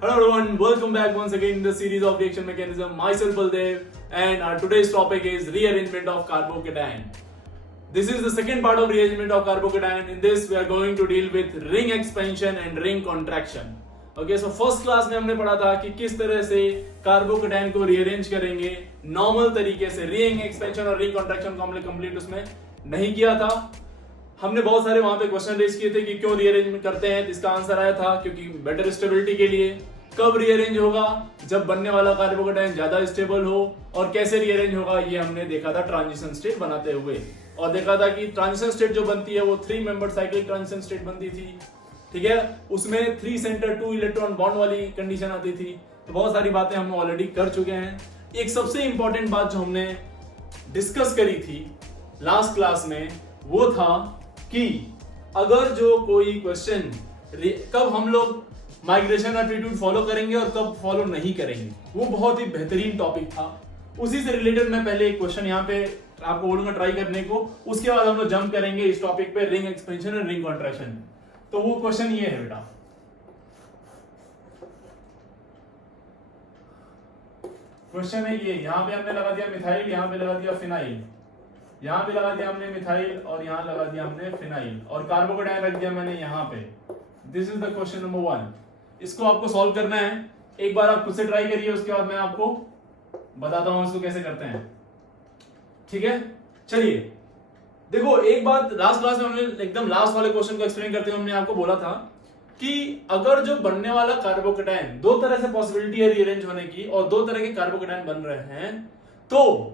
Hello everyone, welcome back once again in the series of reaction mechanism. Myself Baldev, and our today's topic is rearrangement of carbocation. This is the second part of rearrangement of carbocation. In this we are going to deal with ring expansion and ring contraction. Okay, so first class में हमने पढ़ा था कि किस तरह से carbocation को rearrange करेंगे नॉर्मल तरीके से. रिंग एक्सपेंशन और रिंग कॉन्ट्रैक्शन को हमने कंप्लीट उसमें नहीं किया था. हमने बहुत सारे वहां पे क्वेश्चन रेज किए थे कि क्यों रीअरेंज करते हैं. इसका आंसर आया था क्योंकि बेटर स्टेबिलिटी के लिए. कब रीअरेंज होगा? जब बनने वाला कार्बोकेटाइन ज्यादा स्टेबल हो. और कैसे रीअरेंज होगा ये हमने देखा था ट्रांजिशन स्टेट बनाते हुए. और देखा था कि ट्रांजिशन स्टेट जो बनती है वो 3 मेंबर साइक्लिक ट्रांजिशन स्टेट बनती थी. ठीक है, उसमें 3 सेंटर 2 इलेक्ट्रॉन बॉन्ड वाली कंडीशन आती थी. तो बहुत सारी बातें हम ऑलरेडी कर चुके हैं. एक सबसे इंपॉर्टेंट बात जो हमने डिस्कस करी थी लास्ट क्लास में वो था कि अगर जो कोई क्वेश्चन कब हम लोग माइग्रेशन एप्टीट्यूड फॉलो करेंगे और कब फॉलो नहीं करेंगे, वो बहुत ही बेहतरीन टॉपिक था. उसी से रिलेटेड मैं पहले एक क्वेश्चन यहाँ पे आपको बोलूंगा ट्राई करने को. उसके बाद हम लोग जंप करेंगे इस टॉपिक पे रिंग एक्सपेंशन और रिंग कॉन्ट्रैक्शन. तो वो क्वेश्चन ये है बेटा, क्वेश्चन है ये. यहां पे हमने लगा दिया मिथाइल, यहां पे लगा दिया फिनाइल, यहां पे लगा दिया हमने मिथाइल और यहां लगा दिया हमने फिनाइल और कार्बोकेटाइन रख दिया मैंने यहां पे. This is the question number 1. इसको आपको सॉल्व करना है. एक बार आप खुद से ट्राई करिए, उसके बाद मैं आपको बताता हूं इसको कैसे करते हैं. ठीक है, चलिए देखो. एक बात लास्ट क्लास में हमने एकदम लास्ट वाले क्वेश्चन को एक्सप्लेन करते हुए हमने आपको बोला था कि अगर जो बनने वाला कार्बोकेटाइन, दो तरह से पॉसिबिलिटी है रीअरेंज होने की और दो तरह के कार्बोकेटाइन बन रहे हैं. तो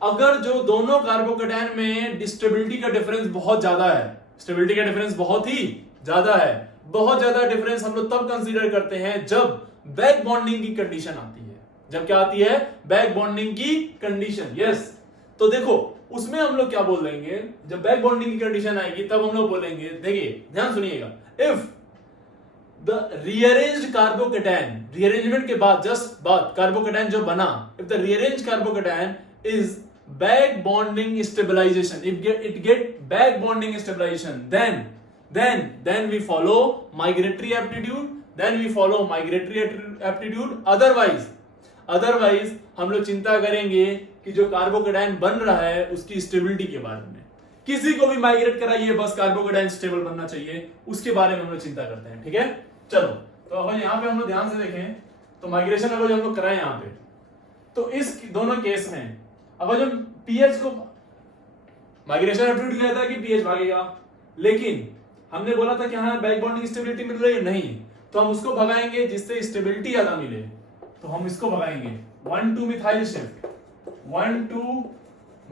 अगर जो दोनों कार्बोकेटाइन में स्टेबिलिटी का डिफरेंस बहुत ज्यादा है, स्टेबिलिटी का डिफरेंस बहुत ही ज्यादा है, बहुत ज्यादा डिफरेंस हम लोग तब कंसीडर करते हैं जब बैक बॉन्डिंग की कंडीशन आती है. जब क्या आती है? बैक बॉन्डिंग की कंडीशन. यस, तो देखो उसमें हम लोग क्या बोल देंगे, जब बैक बॉन्डिंग की कंडीशन आएगी तब हम लोग बोलेंगे, देखिए ध्यान सुनिएगा, if the rearranged carbocation, rearrangement के बाद जस्ट बाद कार्बोकेटाइन जो बना, if the rearranged carbocation is back bonding stabilization, if it get back bonding stabilization, then we follow migratory aptitude, otherwise हम लोग चिंता करेंगे कि जो कार्बोकेटाइन बन रहा है उसकी स्टेबिलिटी के बारे में. किसी को भी माइग्रेट कराइए, बस कार्बोकेटाइन स्टेबल बनना चाहिए, उसके बारे में हम लोग चिंता करते हैं. ठीक है, चलो. तो अगर यहाँ पे हम लोग ध्यान से देखें तो माइग्रेशन अगर हम लोग कराएं यहाँ पे, तो इस दोनों केस में अगर जो पीएच को माइग्रेशन एप्टीट्यूड कहता है कि पीएच भागेगा, लेकिन हमने बोला था कि हाँ बैक बॉन्डिंग स्टेबिलिटी मिल रही है, नहीं, तो हम उसको भगाएंगे जिससे स्टेबिलिटी ज्यादा मिले. तो हम इसको भगाएंगे 1,2 मिथाइल शिफ्ट, 1,2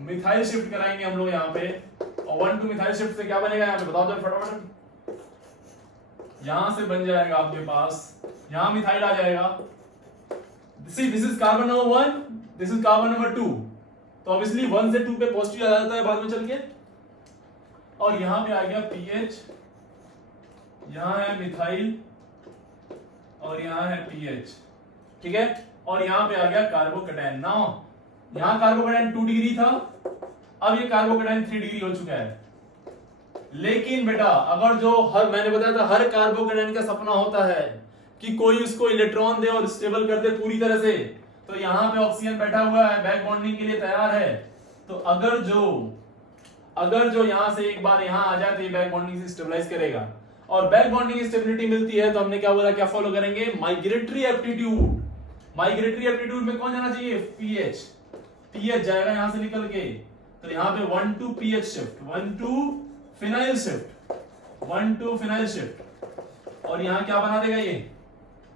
मिथाइल शिफ्ट कराएंगे हम लोग यहाँ पे. और 1,2 मिथाइल शिफ्ट से क्या बनेगा यहाँ पे बताओ तो फटाफट. यहां से बन जाएगा आपके पास, यहां मिथाइल आ जाएगा. This is carbon number 1, this is carbon number 2. तो ऑब्वियसली 1 से 2 पे पॉजिटिव आ जाता है बाद में चल के. और यहां पे आ गया पीएच, यहां है मिथाइल और यहां है पीएच. ठीक है, और यहां पे आ गया कार्बोकेटाइन. नाउ यहां कार्बोकेटाइन 2 डिग्री था, अब ये कार्बोकेटाइन 3 डिग्री हो चुका है. लेकिन बेटा अगर जो मैंने बताया था हर कार्बोकेटाइन का सपना होता है कि कोई उसको इलेक्ट्रॉन दे और स्टेबल कर दे पूरी तरह से. तो यहां पे ऑक्सीजन बैठा हुआ है, बैक बॉन्डिंग के लिए तैयार है. तो अगर जो यहां से एक बार यहां आ जाए तो ये बैक बॉन्डिंग से स्टेबलाइज करेगा. और बैक बॉन्डिंग स्टेबिलिटी मिलती है तो हमने क्या बोला, क्या फॉलो करेंगे? Migratory aptitude. माइग्रेटरी एप्टीट्यूड में कौन जाना चाहिए? पीएच. पीएच जाएगा यहां से निकल के. तो यहां पे 1,2 pH shift, 1,2 phenyl shift, 1,2 phenyl shift. और यहां क्या बना देगा? ये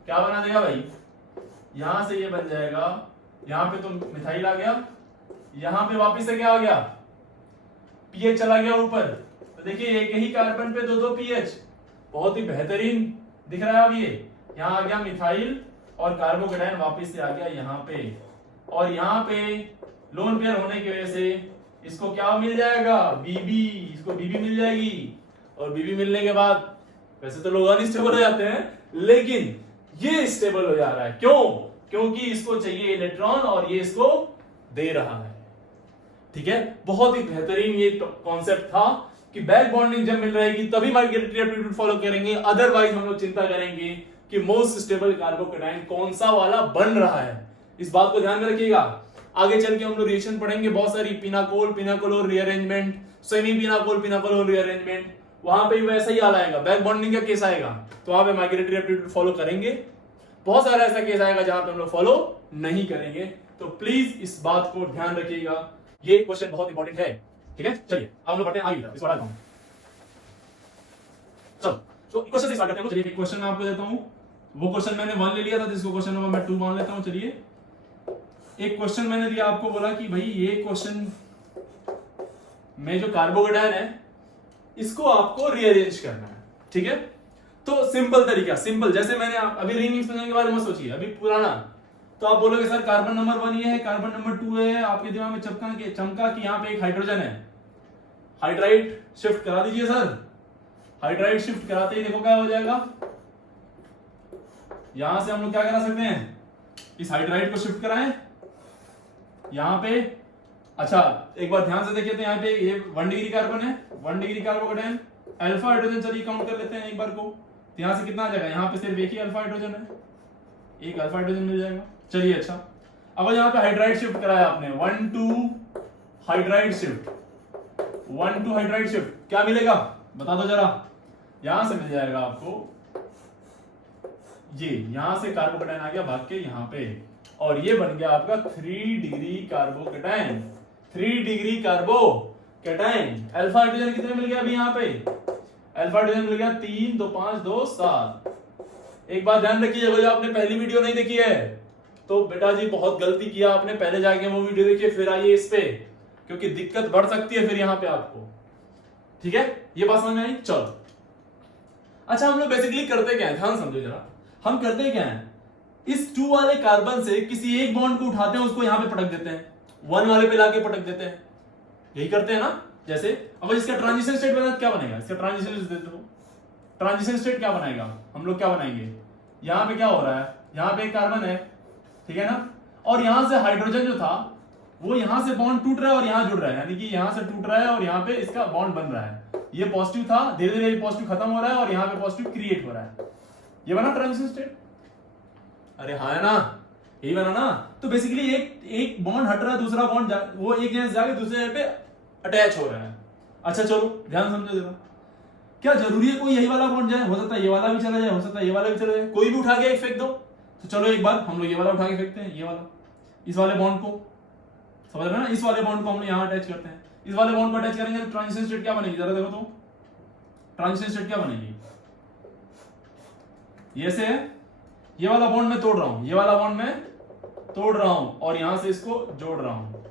क्या बना देगा भाई? यहां से ये बन जाएगा, यहां पे तो मिथाइल आ गया, यहां पे वापस से क्या आ गया? पीएच चला गया ऊपर. तो देखिए एक ही कार्बन पे 2-2 पीएच, बहुत ही बेहतरीन दिख रहा है. अब ये यहां आ गया मिथाइल और कार्बोकेटाइन वापस से आ गया यहां पे. और यहां पे लोन पेयर होने की वजह से इसको क्या मिल जाएगा? बीबी. इसको बीबी मिल जाएगी. और बीबी मिलने के बाद वैसे तो लोग अनस्टेबल हो जाते हैं, लेकिन ये स्टेबल हो जा रहा है. क्यों? क्योंकि इसको चाहिए इलेक्ट्रॉन और ये इसको दे रहा है. ठीक है, बहुत ही बेहतरीन ये कॉन्सेप्ट था कि बैक बॉन्डिंग जब मिल रहेगी तभी माइग्रेटरी एप्टीट्यूड फॉलो करेंगे, अदरवाइज हम लोग चिंता करेंगे कि मोस्ट स्टेबल कार्बोकेटाइन कौन सा वाला बन रहा है। इस बात को ध्यान में रखिएगा। आगे चल के हम लोग रिएक्शन पढ़ेंगे बहुत सारी, pinacol pinacolone rearrangement, semi pinacol pinacolone rearrangement, वहां पे भी वैसा ही हाल आएगा, बैक बॉन्डिंग का केस आएगा, तो वहां पे माइग्रेटरी एप्टीट्यूड फॉलो करेंगे। बहुत सारा ऐसा केस आएगा जहां पे हम लोग फॉलो नहीं करेंगे, तो प्लीज इस बात को ध्यान रखिएगा। ये क्वेश्चन बहुत इंपॉर्टेंट है, ठीक है। चलिए अब हम लोग पढ़ते हैं आगे, इसको हटाता हूं। चलो तो क्वेश्चन से स्टार्ट करते हैं। चलिए एक क्वेश्चन मैं आपको देता हूं, वो क्वेश्चन मैंने 1 ले लिया था, जिसको क्वेश्चन नंबर मैं 2 मान लेता हूं। चलिए एक क्वेश्चन मैंने दिया आपको, बोला कि भाई ये क्वेश्चन में जो कार्बोकेटाइन है इसको आपको रीअरेंज करना है, ठीक है। तो सिंपल तरीका, सिंपल, जैसे मैंने अभी रिंग एक्सपेंशन के बारे में सोचिए, अभी पुराना, तो आप बोलोगे सर कार्बन नंबर 1 ये है, कार्बन नंबर 2 है, आपके दिमाग में चमका कि यहाँ पे एक हाइड्रोजन है, हाइड्राइड शिफ्ट करा दीजिए सर। हाइड्राइड शिफ्ट कराते ही देखो क्या हो जाएगा, यहां से हम लोग क्या करा सकते हैं, इस हाइड्राइड को शिफ्ट कराएं यहां पे। अच्छा एक बार ध्यान से देखिए, तो यहाँ पे ये 1 डिग्री कार्बन है, 1 डिग्री कार्बोकेटाइन, अल्फा हाइड्रोजन, चलिए काउंट कर लेते हैं एक बार को, तो यहां से कितना आ जाएगा, यहाँ पे सिर्फ एक ही अल्फा हाइड्रोजन है, एक अल्फा हाइड्रोजन मिल जाएगा। चलिए अच्छा, अब यहाँ पे हाइड्राइड शिफ्ट कराया आपने, 1 2 हाइड्राइड शिफ्ट, 1 2 हाइड्राइड शिफ्ट, क्या मिलेगा बता दो जरा। यहां से मिल जाएगा आपको ये, यहां से कार्बोकेटाइन आ गया भाग के यहाँ पे, और ये बन गया आपका 3 degree carbocation, 3 degree carbocation. Alpha hydrogen कितने मिल गया अभी यहाँ पे, अल्फा हाइड्रोजन मिल गया 3 2 5 2 7। एक बात ध्यान रखिए, अगर आपने पहली वीडियो नहीं देखी है तो बेटा जी बहुत गलती किया आपने, पहले जाके वो वीडियो देखिए फिर आइए इस पे, क्योंकि दिक्कत बढ़ सकती है फिर यहाँ पे आपको, ठीक है। ये बात समझ में आई। चलो अच्छा, हम लोग बेसिकली करते क्या है, ध्यान समझो जरा, हम करते क्या है, इस 2 वाले कार्बन से किसी एक बॉन्ड को उठाते हैं, उसको यहां पे पटक देते हैं, 1 वाले पे लाके पटक देते हैं, यही करते हैं ना। जैसे अब इसका ट्रांजिशन स्टेट बना क्या बनेगा, इसका ट्रांजिशन देते हो, ट्रांजिशन स्टेट क्या बनाएगा, हम लोग क्या बनाएंगे, यहां पे क्या हो रहा है, यहां पे एक कार्बन है, ठीक है ना, और यहां से हाइड्रोजन जो था वो यहां से बॉन्ड टूट रहा है और यहां जुड़ रहा है, यानी कि यहां से टूट रहा है और यहां पे इसका बॉन्ड बन रहा है, ये पॉजिटिव था, धीरे धीरे ये पॉजिटिव खत्म हो रहा है और यहां पे पॉजिटिव क्रिएट हो रहा है, ये बना ट्रांजिशन स्टेट। अरे हाँ है ना, यही बना ना। तो बेसिकली एक बॉन्ड हट रहा है, दूसरा बॉन्ड वो एक जगह से जाके दूसरे जगह पे अटैच हो रहा है। अच्छा चलो ध्यान समझो जरा, क्या जरूरी है कोई यही वाला बॉन्ड जाए, हो सकता है ये वाला भी चला जाए, हो सकता है ये वाला भी चला जाए, कोई भी उठा के एक फेंक दो। तो चलो एक बार हम लोग ये वाला उठा के फेंकते हैं, ये वाला, इस वाले बॉन्ड को समझ रहे हैं ना, इस वाले बॉन्ड को हम लोग यहाँ अटैच करते हैं, इस वाले बॉन्ड को अटैच करेंगे तो ट्रांजिशन स्टेट क्या बनेगी जरा देखो तो, ट्रांजिशन स्टेट क्या बनेगी, ये से ये वाला बॉन्ड मैं तोड़ रहा हूं, ये वाला बॉन्ड मैं तोड़ रहा हूं और यहां से इसको जोड़ रहा हूं,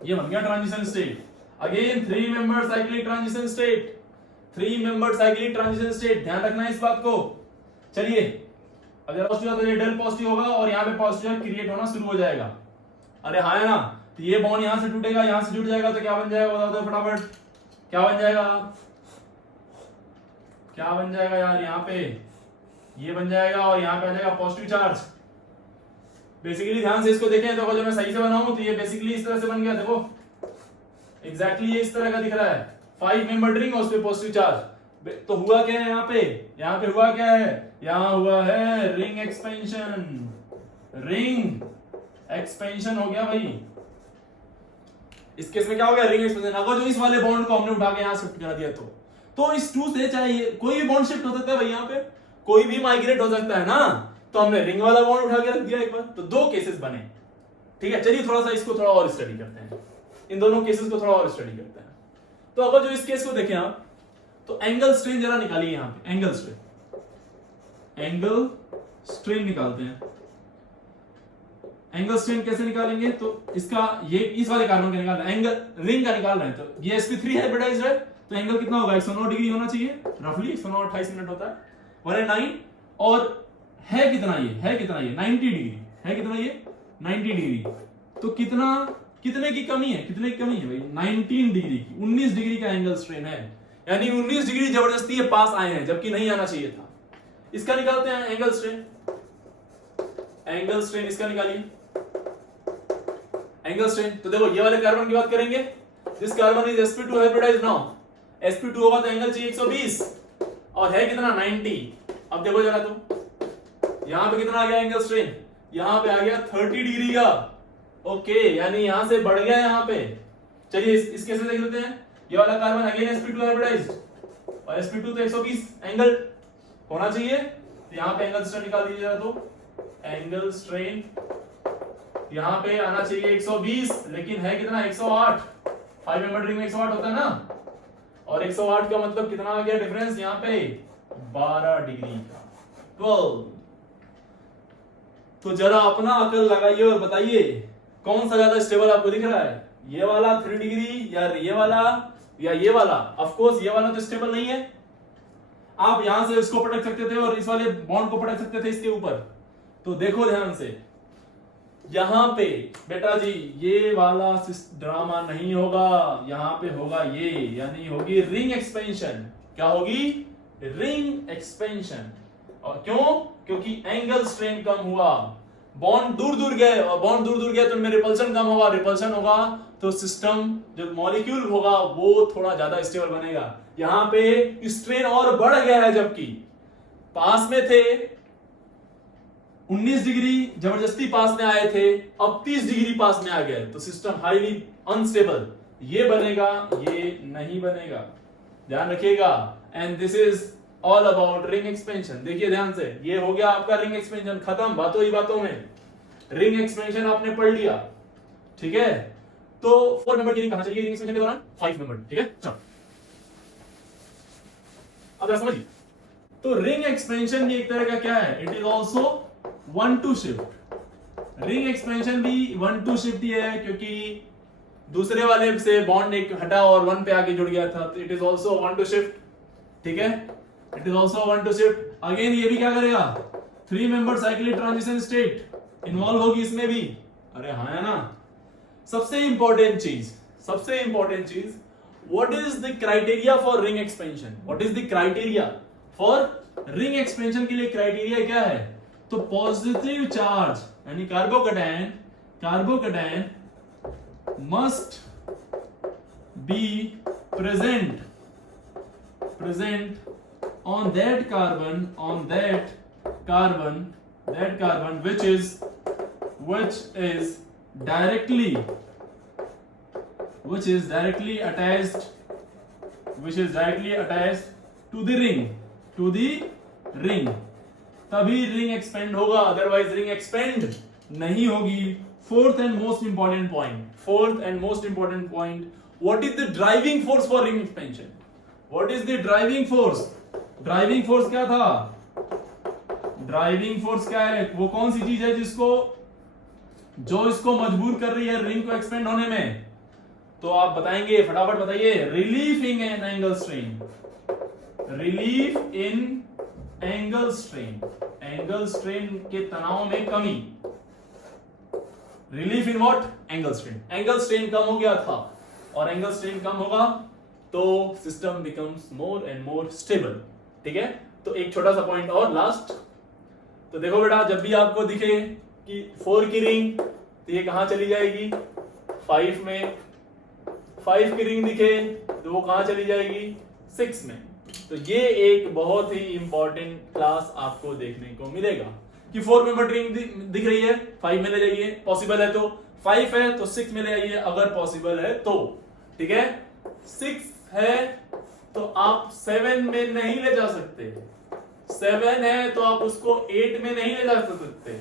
ये बन गया transition state. Again 3 member cyclic transition state, 3 member cyclic transition state, ध्यान रखना इस बात को। चलिए अगर पॉजिटिव है तो ये डेल पॉजिटिव होगा और यहां पे पॉजिटिव क्रिएट होना शुरू हो जाएगा। अरे हाँ है ना, तो ये बॉन्ड यहां से टूटेगा, यहां से जुड़ जाएगा, तो क्या बन जाएगा बता दो फटाफट, क्या बन जाएगा, क्या बन जाएगा यार, यहाँ पे ये बन जाएगा और यहाँ पे आ जाएगा पॉजिटिव चार्ज। बेसिकली ध्यान से इसको देखें तो जो मैं सही से बनाऊं तो ये बेसिकली इस तरह से बन गया, देखो एग्जैक्टली ये इस तरह का दिख रहा है, 5 मेंबर रिंग और उस पे पॉजिटिव चार्ज। तो हुआ क्या है यहाँ पे हुआ क्या है, यहाँ हुआ है रिंग एक्सपेंशन, रिंग एक्सपेंशन हो गया भाई। इस केस में क्या हो गया, रिंग एक्सपेंशन। अगर जो इस वाले बॉन्ड को हमने उठा के यहाँ शिफ्ट कर दिया तो इस 2 से चाहे कोई भी बॉन्ड शिफ्ट हो सकता है भाई, यहाँ पे कोई भी माइग्रेट हो सकता है ना, तो हमने रिंग वाला बॉन्ड उठा के रख दिया एक बार, तो 2 केसेस बने, ठीक है। चलिए थोड़ा सा इसको थोड़ा और स्टडी करते हैं, इन दोनों केसेस को थोड़ा और स्टडी करते हैं। तो अगर जो इस केस को देखें आप, तो एंगल स्ट्रेन जरा निकालिए, यहाँ पे एंगल स्ट्रेन निकालते हैं। एंगल स्ट्रेन कैसे निकालेंगे, तो इसका ये इस वाले कार्बन का निकालना है, एंगल रिंग का निकाल रहे हैं, तो ये sp3 हाइब्रिडाइज्ड है, तो एंगल कितना होगा, 109 डिग्री होना चाहिए, रफली 109 28 मिनट होता है, 109, और है कितना ये 90 डिग्री, है कितना ये 90 डिग्री, तो कितने की कमी है भाई, 19 डिग्री की, 19 डिग्री का एंगल स्ट्रेन है, यानी 19 डिग्री जबरदस्ती ये पास आए हैं जबकि नहीं आना चाहिए था। इसका निकालते हैं एंगल स्ट्रेन, इसका निकालिए एंगल स्ट्रेन। तो देखो ये वाले कार्बन की बात करेंगे, this carbon is sp2 hybridized now, sp2 होगा तो एंगल चाहिए 120 और है कितना 90। अब देखो जरा, तो यहां पे कितना आ गया एंगल स्ट्रेन, यहां पे आ गया 30 डिग्री का। ओके, यानी यहां से बढ़ गया यहां पे। चलिए इस केस में देख लेते हैं। ये वाला कार्बन अगेन sp2 हाइब्रिडाइज्ड, और sp2 तो 120 एंगल होना चाहिए। तो यहां पे एंगल स्ट्रेन निकाल दीजिएगा, तो एंगल स्ट्रेन यहां पे आना चाहिए 120, लेकिन है कितना 108। 5 मेंबर रिंग में 108 होता है ना, और 108 का मतलब कितना आ गया डिफरेंस यहां पे 12 डिग्री का, 12। तो जरा अपना अकल लगाइए और बताइए कौन सा ज्यादा स्टेबल आपको दिख रहा है, ये वाला 3 डिग्री या ये वाला या ये वाला। ऑफ कोर्स ये वाला तो स्टेबल नहीं है, आप यहां से इसको पटक सकते थे और इस वाले बॉन्ड को पटक सकते थे इसके ऊपर। तो देखो ध्यान से, यहां पे बेटा जी ये वाला ड्रामा नहीं होगा, यहां पे होगा ये, यानी होगी रिंग एक्सपेंशन। क्या होगी? Ring expansion. और क्यों? क्योंकि एंगल स्ट्रेन कम हुआ, बॉन्ड दूर दूर गए, और बॉन्ड दूर दूर गए तो उनमें रिपल्शन कम होगा, रिपल्शन होगा तो सिस्टम जो मॉलिक्यूल होगा वो थोड़ा ज्यादा स्टेबल बनेगा। यहां पे स्ट्रेन और बढ़ गया है, जबकि पास में थे 19 डिग्री जबरदस्ती पास में आए थे, अब 30 डिग्री पास में आ गए, तो सिस्टम हाईली अनस्टेबल। ये बनेगा, ये नहीं बनेगा, ध्यान रखिएगा। And this is all about ring expansion. देखिए ध्यान से, ये हो गया आपका रिंग एक्सपेंशन खत्म, बातों ही बातों में रिंग एक्सपेंशन आपने पढ़ लिया, ठीक है। तो 4 मेंबर की रिंग कहां चली गई रिंग एक्सपेंशन के दौरान? 5 मेंबर, ठीक है। चलो अब जरा समझिए, तो रिंग एक्सपेंशन भी एक तरह का क्या है, it is also 1-2 shift. Ring expansion भी 1-2 शिफ्ट ही है, क्योंकि दूसरे वाले से बॉन्ड एक हटा और 1 पे आके जुड़ गया था, तो इट इज ऑल्सो 1-2 शिफ्ट, ठीक है। It is also 1-2 shift. Again ये भी क्या करेगा, 3 member cyclic transition state involve होगी इसमें भी। अरे हाँ है ना। सबसे इंपॉर्टेंट चीज, what is the criteria for ring expansion? What is the criteria for ring expansion के लिए क्राइटेरिया क्या है? तो पॉजिटिव चार्ज यानी carbocation must be present on that carbon which is directly attached to the ring, तभी ring expand होगा, otherwise ring expand नहीं होगी। Fourth and most important point, what is the driving force for ring expansion? What is the driving force? Driving force क्या था? Driving force क्या है? वो कौन सी चीज है जो इसको मजबूर कर रही है रिंग को एक्सपेंड होने में? तो आप बताएंगे, फटाफट बताइए। Relief in angle strain, relief in angle strain के तनाव में कमी। Relief in what? Angle strain कम हो गया था, और एंगल स्ट्रेन कम होगा तो system becomes more and more stable, ठीक है। तो एक छोटा सा पॉइंट और लास्ट, तो देखो बेटा, जब भी आपको दिखे कि 4 की रिंग, तो ये कहां चली जाएगी? 5 में। 5 की रिंग दिखे तो वो कहां चली जाएगी? 6 में। तो ये एक बहुत ही इंपॉर्टेंट क्लास आपको देखने को मिलेगा कि 4 मेंबर रिंग दिख रही है, 5 में ले जाइए, पॉसिबल है तो। 5 है तो 6 में ले आइए अगर पॉसिबल है तो, ठीक है। 6 है तो आप 7 में नहीं ले जा सकते, 7 है तो आप उसको 8 में नहीं ले जा सकते,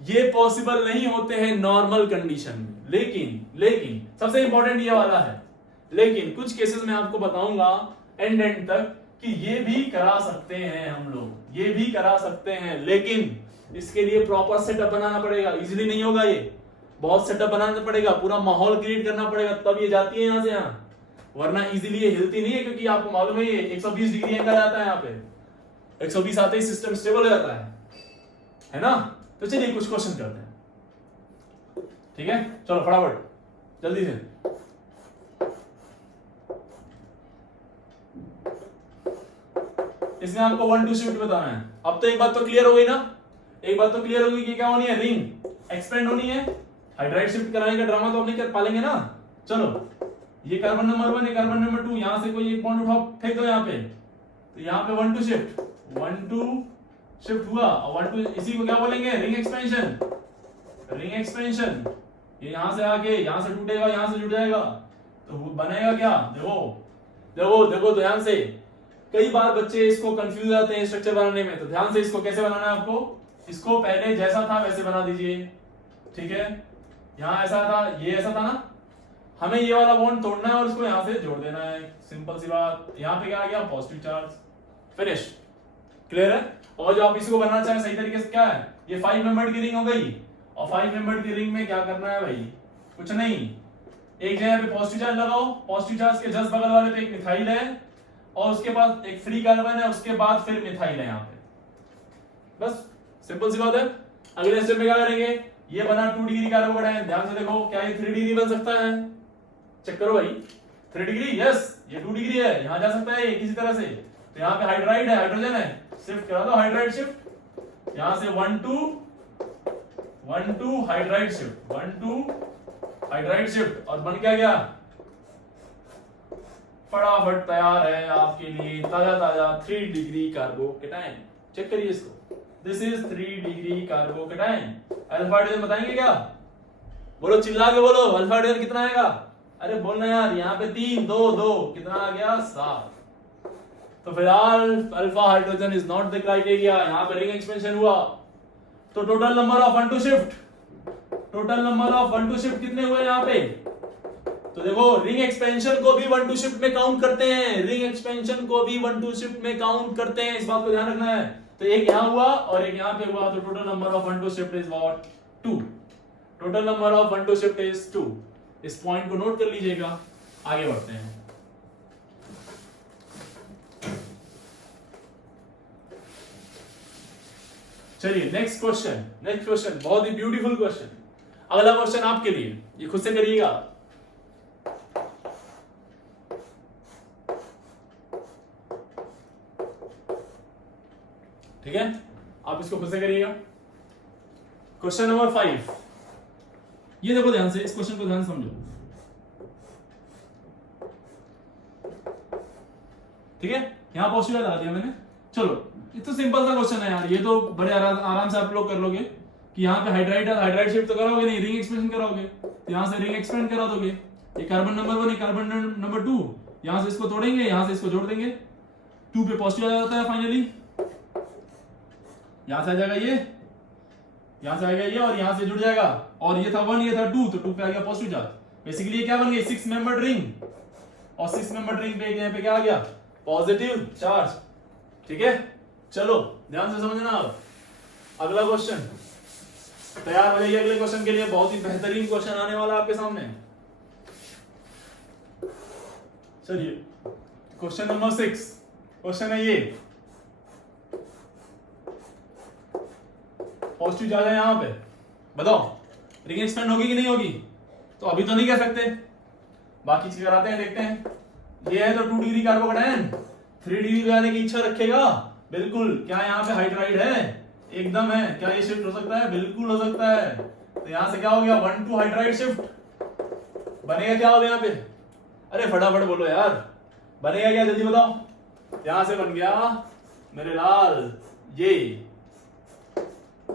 ये पॉसिबल नहीं होते हैं नॉर्मल कंडीशन में। लेकिन सबसे इंपॉर्टेंट ये वाला है, लेकिन कुछ केसेस में आपको बताऊंगा एंड तक कि ये भी करा सकते हैं हम लोग, ये भी करा सकते हैं, लेकिन इसके लिए प्रॉपर सेटअप बनाना पड़ेगा। इजीली नहीं होगा, ये बहुत सेटअप बनाना पड़ेगा, पूरा माहौल क्रिएट करना पड़ेगा, तब ये जाती है यहां से यहां, वरना इजीली ये हिलती नहीं है। क्योंकि आपको मालूम है ये 120 डिग्री एंगल आता है, यहाँ पे 120 आते ही सिस्टम स्टेबल हो जाता है ना। तो चलिए कुछ क्वेश्चन करते हैं, ठीक है। चलो फटाफट जल्दी से। इसमें आपको 1-2 शिफ्ट बताना है। अब तो एक बात तो क्लियर हो गई ना, एक बात तो क्लियर होगी कि क्या होनी है, रिंग एक्सपेंड होनी है। हाइड्राइड शिफ्ट कराने का ड्रामा तो आप नहीं कर पालेंगे ना। चलो ये कार्बन नंबर 1, ये कार्बन नंबर 2, यहां से कोई एक बॉन्ड उठाओ फेंक दो यहाँ पे, तो यहाँ पे 1-2 शिफ्ट, 1-2 शिफ्ट हुआ और 1 2 इसी को क्या बोलेंगे, रिंग एक्सपेंशन। रिंग एक्सपेंशन ये यहां से आके यहां से टूटेगा, यहां से जुड़ जाएगा, तो बनेगा क्या, देखो देखो देखो ध्यान से। कई बार बच्चे इसको कंफ्यूज आते हैं स्ट्रक्चर बनाने में, तो ध्यान से इसको कैसे बनाना है आपको, इसको पहले जैसा था वैसे बना दीजिए, ठीक है। यहां ऐसा था, ये ऐसा था ना, हमें ये वाला बॉन्ड तोड़ना है और इसको यहां से जोड़ देना है, सिंपल सी बात। यहां पे क्या आ गया, पॉजिटिव चार्ज, फिनिश, क्लियर है। और जो आप इसको बनाना चाहें सही तरीके से, क्या है, ये 5 मेंबर्ड की रिंग हो गई, और 5 मेंबर्ड की रिंग में क्या करना है भाई, कुछ नहीं, एक जगह पे पॉजिटिव चार्ज लगाओ, पॉजिटिव चार्ज के जस्ट बगल वाले पे एक मिथाइल है और उसके बाद एक फ्री कार्बन है, उसके बाद फिर मिथाइल है यहाँ पे, बस सिंपल सी बात है। अगले स्टेप में क्या करेंगे, ये बना 2 डिग्री कार्बोकेटायन, ध्यान से देखो, क्या ये 3 डिग्री बन सकता है, चेक करो भाई, 3 डिग्री, यस ये 2 डिग्री है, यहां जा सकता है ये किसी तरह से। तो यहाँ पे हाइड्राइड है, हाइड्रोजन है, शिफ्ट करा दो, हाइड्राइड शिफ्ट, यहां से 1 2 हाइड्राइड शिफ्ट, 1 2 हाइड्राइड शिफ्ट, और बन क्या गया, फटाफट तैयार है आपके लिए ताजा ताजा 3 डिग्री कार्बोकेटायन। चेक करिए इसको, this is 3 degree carbocation. Alpha hydrogen बताएंगे क्या, बोलो चिल्ला के बोलो, अल्फा हाइड्रोजन कितना आएगा, अरे बोलना यार, यहाँ पे 3 2 2 कितना आ गया, 7। तो फिलहाल alpha hydrogen is not the criteria, यहाँ पे रिंग एक्सपेंशन हुआ, तो total number of 1 2 shift, total number of 1 2 shift कितने हुए यहाँ पे, तो देखो रिंग एक्सपेंशन को भी 1 2 शिफ्ट में काउंट करते हैं, रिंग एक्सपेंशन को भी 1 2 शिफ्ट में काउंट करते हैं, इस बात को ध्यान रखना है। तो एक यहाँ हुआ और एक यहाँ पे हुआ, तो total number of 1 2 shift is what, 2, total number of 1 2 shift is 2। इस पॉइंट को नोट कर लीजिएगा, आगे बढ़ते हैं। चलिए नेक्स्ट क्वेश्चन, नेक्स्ट क्वेश्चन बहुत ही ब्यूटीफुल क्वेश्चन। अगला क्वेश्चन आपके लिए, ये खुद से करिएगा, ठीक है, आप इसको खुद से करिएगा। क्वेश्चन नंबर 5, ये देखो ध्यान से, इस क्वेश्चन को ध्यान से समझो, ठीक है, यहां पॉजिटिव लगा दिया मैंने। चलो ये तो सिंपल सा क्वेश्चन है यार, ये तो बड़े आराम से आप लोग कर लोगे कि यहाँ पे हाइड्राइड है, हाइड्राइड शिफ्ट तो करोगे नहीं, रिंग एक्सपेंशन करोगे, तो यहां से रिंग एक्सपेंड करा दोगे, ये कार्बन नंबर 1 कार्बन नंबर 2, यहां से इसको तोड़ेंगे, यहां से इसको जोड़ देंगे, 2 पे पॉजिटिव आ जाता है फाइनली, यहां से आ जाएगा ये, यहां से आएगा ये और यहां से जुड़ जाएगा, और ये था 1 ये था 2, तो 2 पे आ गया पॉजिटिव चार्ज। बेसिकली ये क्या बन गई, 6 मेंबर्ड रिंग, और 6 मेंबर्ड रिंग पे यहाँ पे क्या आ गया, पॉजिटिव चार्ज, ठीक है। चलो ध्यान से समझना, अब अगला क्वेश्चन, तैयार हो जाइए अगले क्वेश्चन के लिए, बहुत ही बेहतरीन क्वेश्चन आने वाला है आपके सामने। चलिए क्वेश्चन नंबर 6, क्वेश्चन है ये, पॉजिटिव चार्ज है यहां पे, बताओ रिंग एक्सपेंड होगी कि नहीं होगी, तो अभी तो नहीं कह सकते, बाकी चीज कराते हैं, देखते हैं। ये है तो 2 डिग्री कार्बोकेटायन, 3 डिग्री पे आने की इच्छा रखेगा, बिल्कुल। क्या यहाँ पे हाइड्राइड है, एकदम है, क्या ये शिफ्ट हो सकता है, बिल्कुल हो सकता है। तो यहां से क्या हो गया, 1 2 हाइड्राइड शिफ्ट, बनेगा क्या होगा यहाँ पे, अरे फटाफट बोलो यार, बनेगा क्या, जल्दी बताओ। यहां से बन गया मेरे लाल,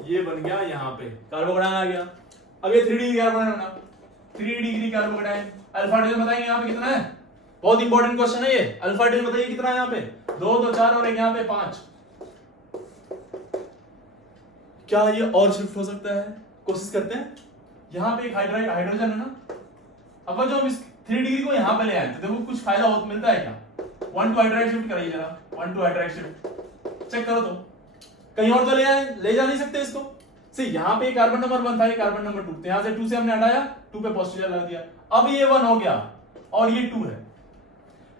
ये बन गया, यहाँ पे कार्बोकेटायन आ गया। अब ये 3 डिग्री कार्बोकेटायन बना, 3 डिग्री कार्बोकेटायन। अल्फा हाइड्रोजन बताएंगे यहाँ पे कितना है, बहुत इंपॉर्टेंट क्वेश्चन है ये। अल्फा हाइड्रोजन बताइए कितना है यहाँ पे, 2 तो 4 और एक यहाँ पे 5। क्या ये और शिफ्ट हो सकता है, कोशिश करते हैं। यहाँ पे एक हाइड्रोजन है ना, अगर जो हम इस 3 डिग्री को यहाँ पे ले आए तो देखो कुछ फायदा हो मिलता है क्या, 1 2 हाइड्राइड शिफ्ट कराइए जरा, 1 2 हाइड्राइड शिफ्ट चेक करो, तो कहीं और तो ले जा नहीं सकते इसको। से यहाँ पे कार्बन नंबर 1 था, ये कार्बन नंबर 2, तो यहाँ से 2 से हमने हटाया, 2 पे पॉजिटिव लगा दिया, अब ये 1 हो गया और ये 2 है।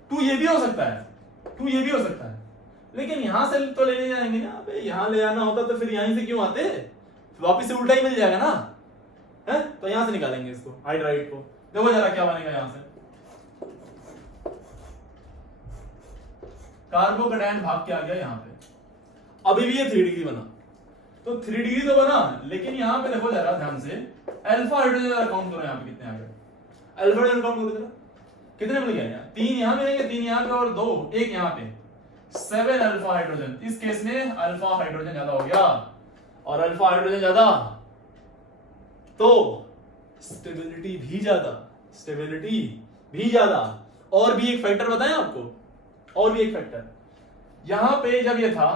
2 ये भी हो सकता है, 2 ये भी हो सकता है, लेकिन यहां से तो लेने जाएंगे ना, अबे यहां ले आना होता तो फिर यहीं से क्यों आते, वापिस से उल्टा ही मिल जाएगा ना, है। तो यहां से निकालेंगे इसको, हाइड्राइड को, देखो जरा क्या बनेगा यहां से, कार्बोकेटायन भाग के आ गया यहाँ पे, अभी भी ये 3 डिग्री बना, तो 3 डिग्री तो बना, लेकिन यहाँ पे देखो जरा ध्यान से, अल्फा हाइड्रोजन काउंट करो यहाँ पे कितने आ गए, अल्फा हाइड्रोजन काउंट करो जरा, कितने मिल गए, 3 यहाँ मिलेंगे, 3 यहाँ पे और 2 1 यहाँ पे, 7 अल्फा हाइड्रोजन। इस केस में अल्फा हाइड्रोजन ज्यादा हो गया, और अल्फा हाइड्रोजन ज्यादा तो स्टेबिलिटी भी ज्यादा, स्टेबिलिटी भी ज्यादा। और भी एक फैक्टर बताएं आपको, और भी एक फैक्टर, यहां पे जब ये था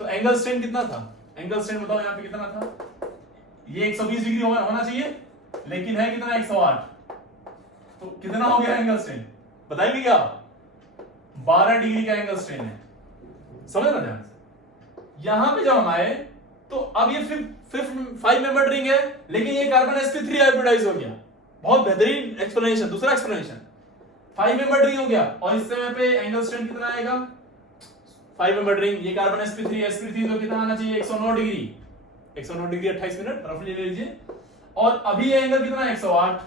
तो एंगल स्ट्रेन कितना था? एंगल स्ट्रेन बताओ यहां पे कितना था? ये 120 डिग्री होना चाहिए, लेकिन है कितना? 108। तो कितना हो गया एंगल स्ट्रेन? बताएंगे क्या? 12 डिग्री का एंगल स्ट्रेन है। समझ ना ध्यान से। यहां पे जब हम आए तो अब ये 5 मेंबर रिंग है, लेकिन ये कार्बन sp3 हाइब्रिडाइज हो गया। बहुत बेहतरीन एक्सप्लेनेशन। दूसरा एक्सप्लेनेशन, 5 मेंबर रिंग हो गया और इस समय पे एंगल स्ट्रेन कितना आएगा? 5 मेंबर रिंग, ये कार्बन sp3 तो कितना आना चाहिए? 109 डिग्री। 109 डिग्री 28 मिनट रफली ले लीजिए, और अभी ये एंगल कितना है? 108।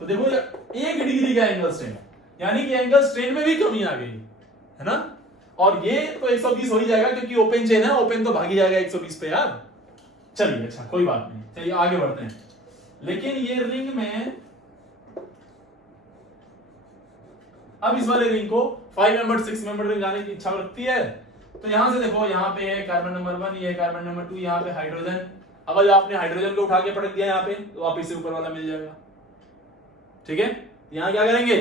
तो देखो 1 डिग्री का एंगल स्ट्रेन, यानी कि एंगल स्ट्रेन में भी कमी आ गई, है ना? और ये तो 120 हो ही जाएगा, क्योंकि ओपन चेन है, ओपन तो भागी जाएगा 120 पे यार। चलिए अच्छा कोई बात नहीं, चलिए आगे बढ़ते हैं। लेकिन ये रिंग में अब इस वाले रिंग को 5 मेंबर 6 मेंबर रिंग जाने की इच्छा रखती है, तो यहां से देखो, यहां पे है कार्बन नंबर 1, ये कार्बन नंबर 2, यहां पे हाइड्रोजन। अगर आपने हाइड्रोजन को उठा के पटक दिया यहां पे, तो वापस से ऊपर वाला मिल जाएगा। ठीक है, यहां क्या करेंगे?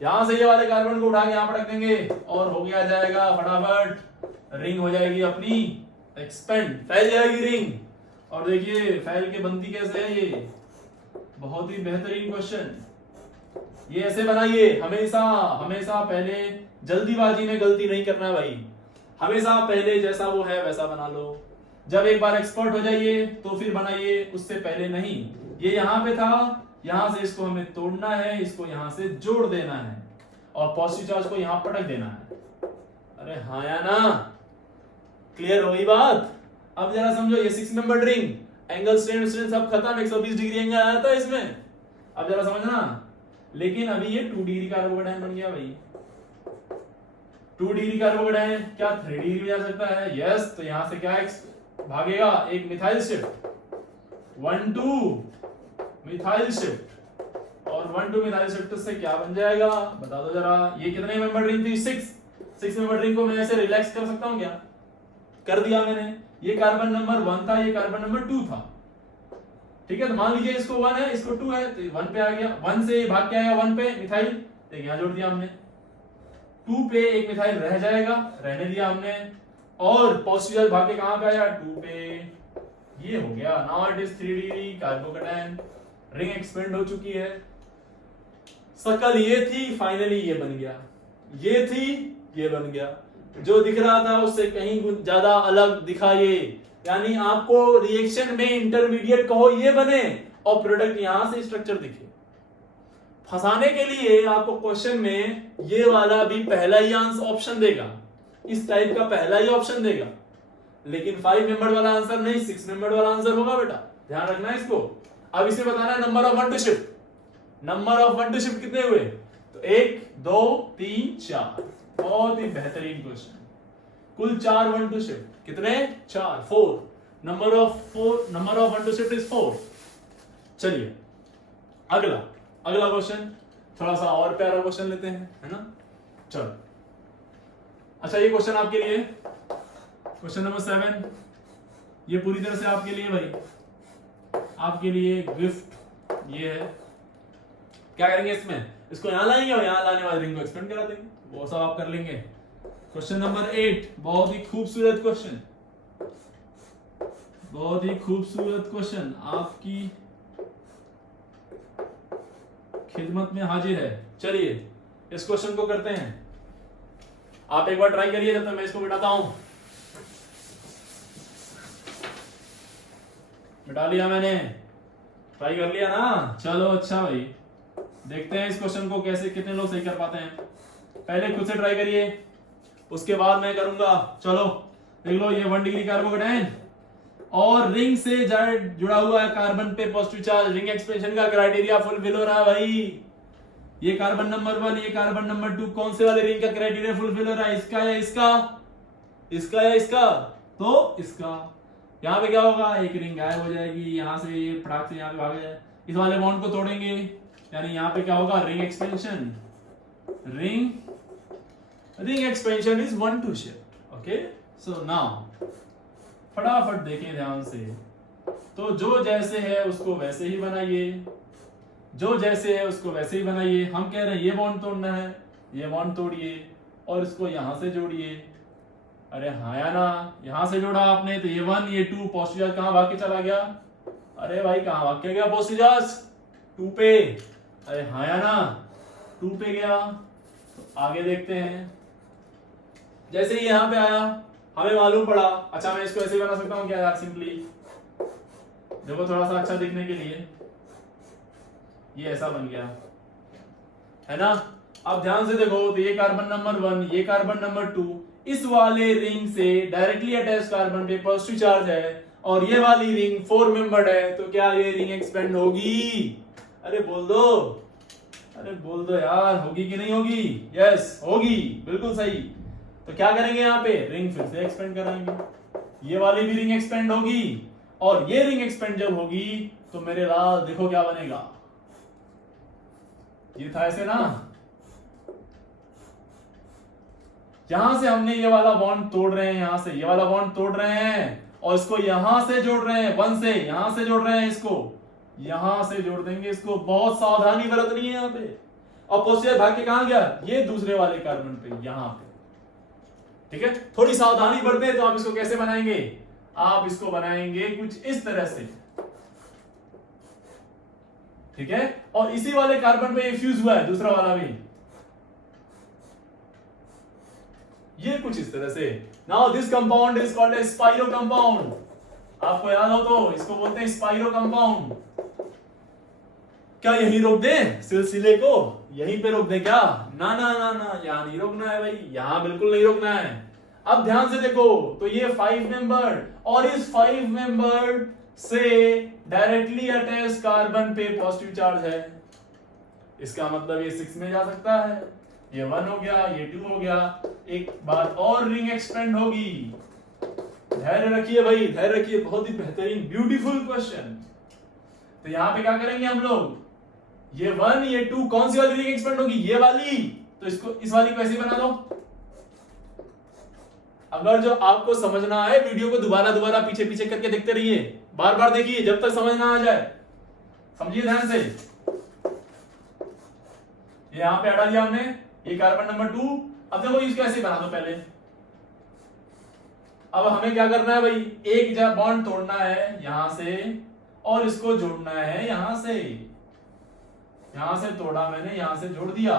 यहां से ये वाले कार्बन को उठा के यहां पटक देंगे और हो गया जाएगा फटाफट, रिंग हो जाएगी अपनी एक्सपेंड, फैल जाएगी रिंग। और देखिए फैल के बनती कैसे है ये, बहुत ही बेहतरीन क्वेश्चन। ये ऐसे बनाइए, हमेशा हमेशा पहले जल्दीबाजी में गलती नहीं करना भाई, हमेशा पहले जैसा वो है वैसा बना लो। जब एक बार एक्सपर्ट हो जाइए तो फिर बनाइए, उससे पहले नहीं। ये यहां पे था, यहां से इसको हमें तोड़ना है, इसको यहां से जोड़ देना है, और पॉजिटिव चार्ज को यहां पटक देना है। अरे हाँ या ना? क्लियर होगी बात? अब जरा समझो, ये 6 मेंबर रिंग, एंगल स्ट्रेन सब खत्म, 120 डिग्री एंगल आया था इसमें। अब जरा समझना, लेकिन अभी ये 2 डिग्री कार्बोकेटायन बन गया भाई। 2 डिग्री कार्बोकेटायन क्या 3 डिग्री में जा सकता है? यस। तो यहां से क्या भागेगा? एक मिथाइल शिफ्ट, 1 2 मिथाइल शिफ्ट, और 1 2 मिथाइल शिफ्ट से क्या बन जाएगा? बता दो जरा। ये कितने मेंबर रिंग थी? 6 मेंबर रिंग को मैं ऐसे रिलैक्स कर सकता हूं क्या? कर दिया मैंने। ये कार्बन नंबर 1 था, ये कार्बन नंबर 2 था। ठीक है, तो मान लीजिए इसको 1 है, इसको 2 है, तो 1 पे आ गया। 1 से भाग के आएगा 1 पे मिथाइल, तो यहां जोड़ दिया हमने। 2 पे एक मिथाइल रह जाएगा, रहने दिया हमने, और पॉजिटिव चार्ज भाग के कहां पे आया? 2 पे। ये हो गया। Now it is 3 degree carbocation, ring expand हो चुकी है। शकल ये थी, फाइनली ये बन गया। ये थी, ये बन गया। जो दिख रहा था उससे कहीं ज्यादा अलग दिखा ये, यानी आपको रिएक्शन में इंटरमीडिएट कहो ये बने, और प्रोडक्ट यहां से स्ट्रक्चर दिखे। फंसाने के लिए आपको क्वेश्चन में ये वाला भी पहला ही आंसर ऑप्शन देगा, इस टाइप का पहला ही ऑप्शन देगा, लेकिन 5 मेंबर वाला आंसर नहीं, 6 मेंबर वाला आंसर होगा बेटा, ध्यान रखना है इसको। अब इसे बताना है number of 1 two shift. Number of 1 two shift कितने हुए? तो 1 2 3 4। बहुत ही बेहतरीन क्वेश्चन। कुल 4 1 टू शिफ्ट, कितने? 4 4। Number of 1 two shift is 4। चलिए अगला क्वेश्चन, थोड़ा सा और प्यारा क्वेश्चन लेते हैं, है ना? चलो अच्छा, ये क्वेश्चन आपके लिए, क्वेश्चन नंबर 7, ये पूरी तरह से आपके लिए भाई, आपके लिए गिफ्ट ये है। क्या करेंगे इसमें? इसको यहां लाएंगे और यहां लाने वाले रिंग को एक्सपेंड करा देंगे, वो सब आप कर लेंगे। क्वेश्चन नंबर 8, बहुत ही खूबसूरत क्वेश्चन, बहुत ही खूबसूरत क्वेश्चन आपकी खिदमत में हाजिर है। चलिए इस क्वेश्चन को करते हैं, आप एक बार ट्राई करिए जब तक मैं इसको मिटाता हूं। मिटा लिया मैंने, ट्राई कर लिया ना? चलो अच्छा भाई, देखते हैं इस क्वेश्चन को कैसे, कितने लोग सही कर पाते हैं। पहले खुद से ट्राई करिए, उसके बाद मैं करूंगा। चलो देख लो, ये 1 डिग्री कार्बोकेटायन और रिंग से जुड़ा हुआ है कार्बन पे पॉजिटिव चार्ज, रिंग एक्सपेंशन का क्राइटेरिया फुलफिल हो रहा है भाई। ये कार्बन नंबर 1, ये कार्बन नंबर 2, कौन से वाले रिंग का क्राइटेरिया फुलफिल हो रहा है? इसका या इसका? इसका या इसका? तो इसका। यहाँ पे क्या होगा? एक रिंग गायब हो जाएगी, यहां से ये फटाक से यहाँ पे भाग जाए, इस वाले बॉन्ड को तोड़ेंगे, यानी यहाँ पे क्या होगा? Ring expansion, ring ring expansion is one two shift. Okay, so now फटाफट देखें ध्यान से, तो जो जैसे है उसको वैसे ही बनाइए, जो जैसे है उसको वैसे ही बनाइए। हम कह रहे हैं ये बॉन्ड तोड़ना है, ये बॉन्ड तोड़िए और इसको यहां से जोड़िए। अरे हाँ या ना, यहां से जोड़ा आपने तो ये 1 ये 2 पॉजिटिव चार्ज कहां भाग के चला गया? अरे भाई कहां भाग के गया पॉजिटिव चार्ज? 2 पे। अरे हाँ या ना, 2 पे गया। तो आगे देखते हैं, जैसे ही यहां पे आया हमें मालूम पड़ा, अच्छा मैं इसको ऐसे बना सकता हूं क्या यार? सिंपली देखो थोड़ा सा अच्छा दिखने के लिए, ये ऐसा बन गया है ना। अब ध्यान से देखो, तो ये कार्बन नंबर 1, ये कार्बन नंबर 2, इस वाले रिंग से डायरेक्टली अटैच कार्बन पे पॉजिटिव चार्ज है, और ये वाली रिंग 4 मेंबर्ड है, तो क्या ये रिंग एक्सपेंड होगी? अरे बोल दो, अरे बोल दो यार, होगी कि नहीं होगी? यस होगी, बिल्कुल सही। तो क्या करेंगे यहाँ पे? रिंग फिर से एक्सपेंड कराएंगे, ये वाली भी रिंग एक्सपेंड होगी, और ये रिंग एक्सपेंड जब होगी तो मेरे लाल देखो क्या बनेगा। ये था ऐसे ना, यहां से हमने ये वाला बॉन्ड तोड़ रहे हैं, यहां से ये वाला बॉन्ड तोड़ रहे हैं, और इसको यहां से जोड़ रहे हैं, 1 से यहां से जोड़ रहे हैं, इसको यहां से जोड़ देंगे। इसको बहुत सावधानी बरतनी है यहाँ पे। और पॉजिटिव भाग के कहां गया? ये दूसरे वाले कार्बन पे, यहां पे। ठीक है, थोड़ी सावधानी बरते तो आप इसको कैसे बनाएंगे? आप इसको बनाएंगे कुछ इस तरह से, ठीक है। और इसी वाले कार्बन पे ये फ्यूज हुआ है, दूसरा वाला भी, ये कुछ इस तरह से। Now this compound is called a spiro compound. आपको याद हो तो इसको बोलते हैं स्पाइरो कंपाउंड। क्या यही रोक दे सिलसिले को? यहीं पे रोक दे क्या? ना ना ना ना, यहां नहीं रोकना है भाई, यहां बिल्कुल नहीं रोकना है। अब ध्यान से देखो, तो ये 5 मेंबर्ड, और इस 5 मेंबर्ड से डायरेक्टली अटैच कार्बन पे पॉजिटिव चार्ज है, इसका मतलब ये 6 में जा सकता है। ये 1 हो गया, ये 2 हो गया। एक बात और, रिंग एक्सपेंड होगी। धैर्य रखिए भाई, धैर्य रखिए, बहुत ही बेहतरीन ब्यूटीफुल क्वेश्चन। तो यहां पे क्या करेंगे हम लोग? ये 1 ये 2, कौन सी वाली रिंग एक्सपेंड होगी? ये वाली। तो इसको इस वाली को ऐसे बना दो। अगर जो आपको समझना है, वीडियो को दोबारा दोबारा पीछे पीछे करके देखते रहिए, बार बार देखिए जब तक समझ ना आ जाए। समझिए ध्यान से। यहां पे हटा दिया हमने ये कार्बन नंबर 2। अब देखो इसको ऐसे बना दो पहले। अब हमें क्या करना है भाई? एक जब बॉन्ड तोड़ना है यहां से, और इसको जोड़ना है यहां से। यहां से तोड़ा मैंने, यहां से जोड़ दिया।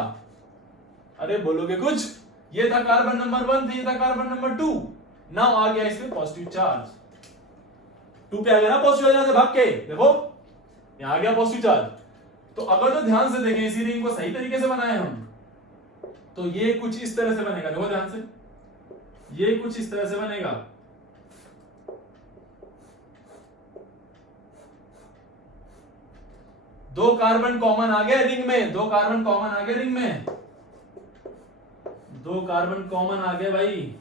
अरे बोलोगे कुछ? ये था कार्बन नंबर 1, ये था कार्बन नंबर 2। नाउ आ गया इसमें पॉजिटिव चार्ज, 2 पे आ गया ना पॉजिटिव, यहां से भाग के देखो यहां आ गया पॉजिटिव चार्ज। तो अगर तो ध्यान से देखें, इसी रिंग को सही तरीके से बनाए हम, तो ये कुछ इस तरह से बनेगा। देखो ध्यान से, ये कुछ इस तरह से बनेगा। दो कार्बन कॉमन आ गए रिंग में, 2 कार्बन कॉमन आ गए रिंग में, 2 कार्बन कॉमन आ गए भाई,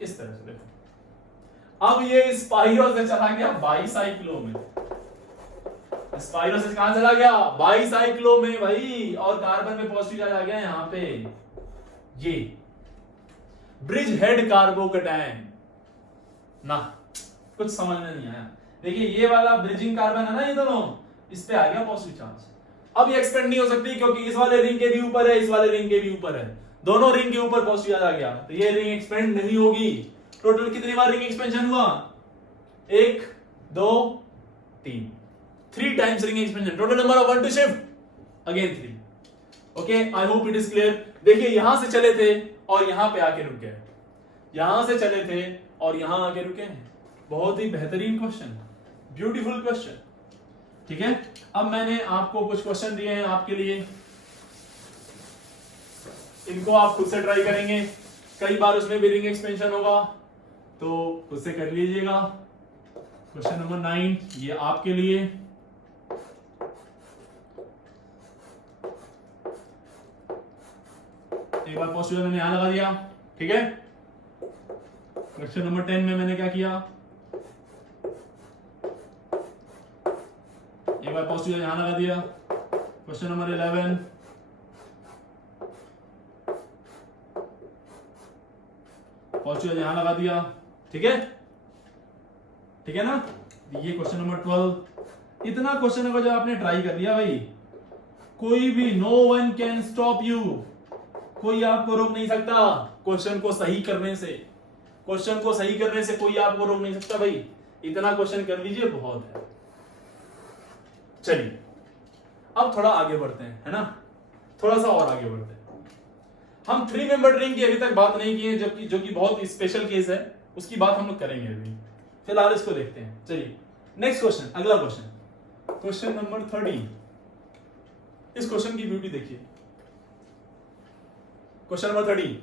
इस तरह से। देखो अब ये स्पाइरो से चला गया बाईसाइक्लो में। स्पाइरो से कहां चला गया? बाईसाइक्लो में भाई, और कार्बन में पॉजिटिव चार्ज आ गया यहां पे। ये ब्रिज हेड कार्बोकैटायन ना, कुछ समझ में नहीं आया। देखिए ये वाला ब्रिजिंग कार्बन है ना, ये दोनों, इस पे आ गया पॉजिटिव चार्ज। अब ये एक्सपेंड नहीं हो सकती, क्योंकि इस वाले रिंग के भी ऊपर है, इस वाले रिंग के भी ऊपर है, दोनों रिंग के ऊपर पॉजिटिव चार्ज आ गया, तो ये रिंग एक्सपेंड नहीं होगी। टोटल कितनी बार रिंग एक्सपेंशन हुआ? 1 2 3, 3 times ring expansion. Total number of 1 two shift again 3। Okay, I hope it is clear. देखिए यहां से चले थे और यहां पे आके रुक गए, यहां से चले थे और यहां आके रुके हैं। बहुत ही बेहतरीन क्वेश्चन, ब्यूटीफुल क्वेश्चन। ठीक है, अब मैंने आपको कुछ क्वेश्चन दिए हैं आपके लिए, इनको आप खुद से ट्राई करेंगे। कई बार उसमें भी रिंग एक्सपेंशन होगा, तो खुद से कर लीजिएगा। क्वेश्चन नंबर 9 ये आपके लिए। एक बार पॉजिटिव मैंने यहां लगा दिया, ठीक है। क्वेश्चन नंबर 10 में मैंने क्या किया? एक बार पॉजिटिव यहां लगा दिया। क्वेश्चन नंबर 11, पॉजिटिव यहां लगा दिया, ठीक है, ठीक है ना। ये क्वेश्चन नंबर 12। इतना क्वेश्चन अगर जब आपने ट्राई कर लिया भाई, कोई भी no one can stop you, कोई आपको रोक नहीं सकता क्वेश्चन को सही करने से, क्वेश्चन को सही करने से कोई आपको रोक नहीं सकता भाई। इतना क्वेश्चन कर लीजिए बहुत है। चलिए अब थोड़ा आगे बढ़ते हैं, है ना, थोड़ा सा और आगे बढ़ते हैं। हम 3 मेंबर रिंग की अभी तक बात नहीं की है, जो कि बहुत स्पेशल केस है, उसकी बात हम लोग करेंगे अभी। फिलहाल इसको देखते हैं। चलिए नेक्स्ट क्वेश्चन, अगला क्वेश्चन, क्वेश्चन नंबर 30। इस क्वेश्चन की ब्यूटी देखिए। क्वेश्चन नंबर 30,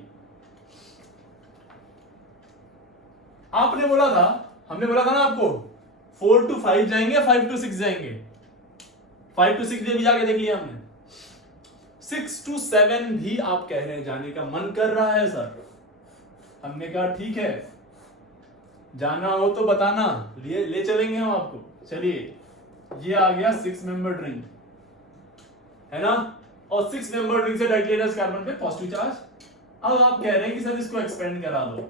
आपने बोला था, हमने बोला था ना आपको 4 to 5 जाएंगे, 5 to 6 जाएंगे। 5 to 6 भी जाके देख लिया हमने। 6 to 7 भी आप कह रहे हैं जाने का मन कर रहा है सर। हमने कहा ठीक है, जाना हो तो बताना, ले चलेंगे हम आपको। चलिए ये आ गया 6 मेंबर रिंग, है ना, और 6 मेंबर रिंग से डाइक्लोरस कार्बन पे पॉजिटिव चार्ज। अब आप कह रहे हैं कि सर इसको एक्सपेंड करा दो।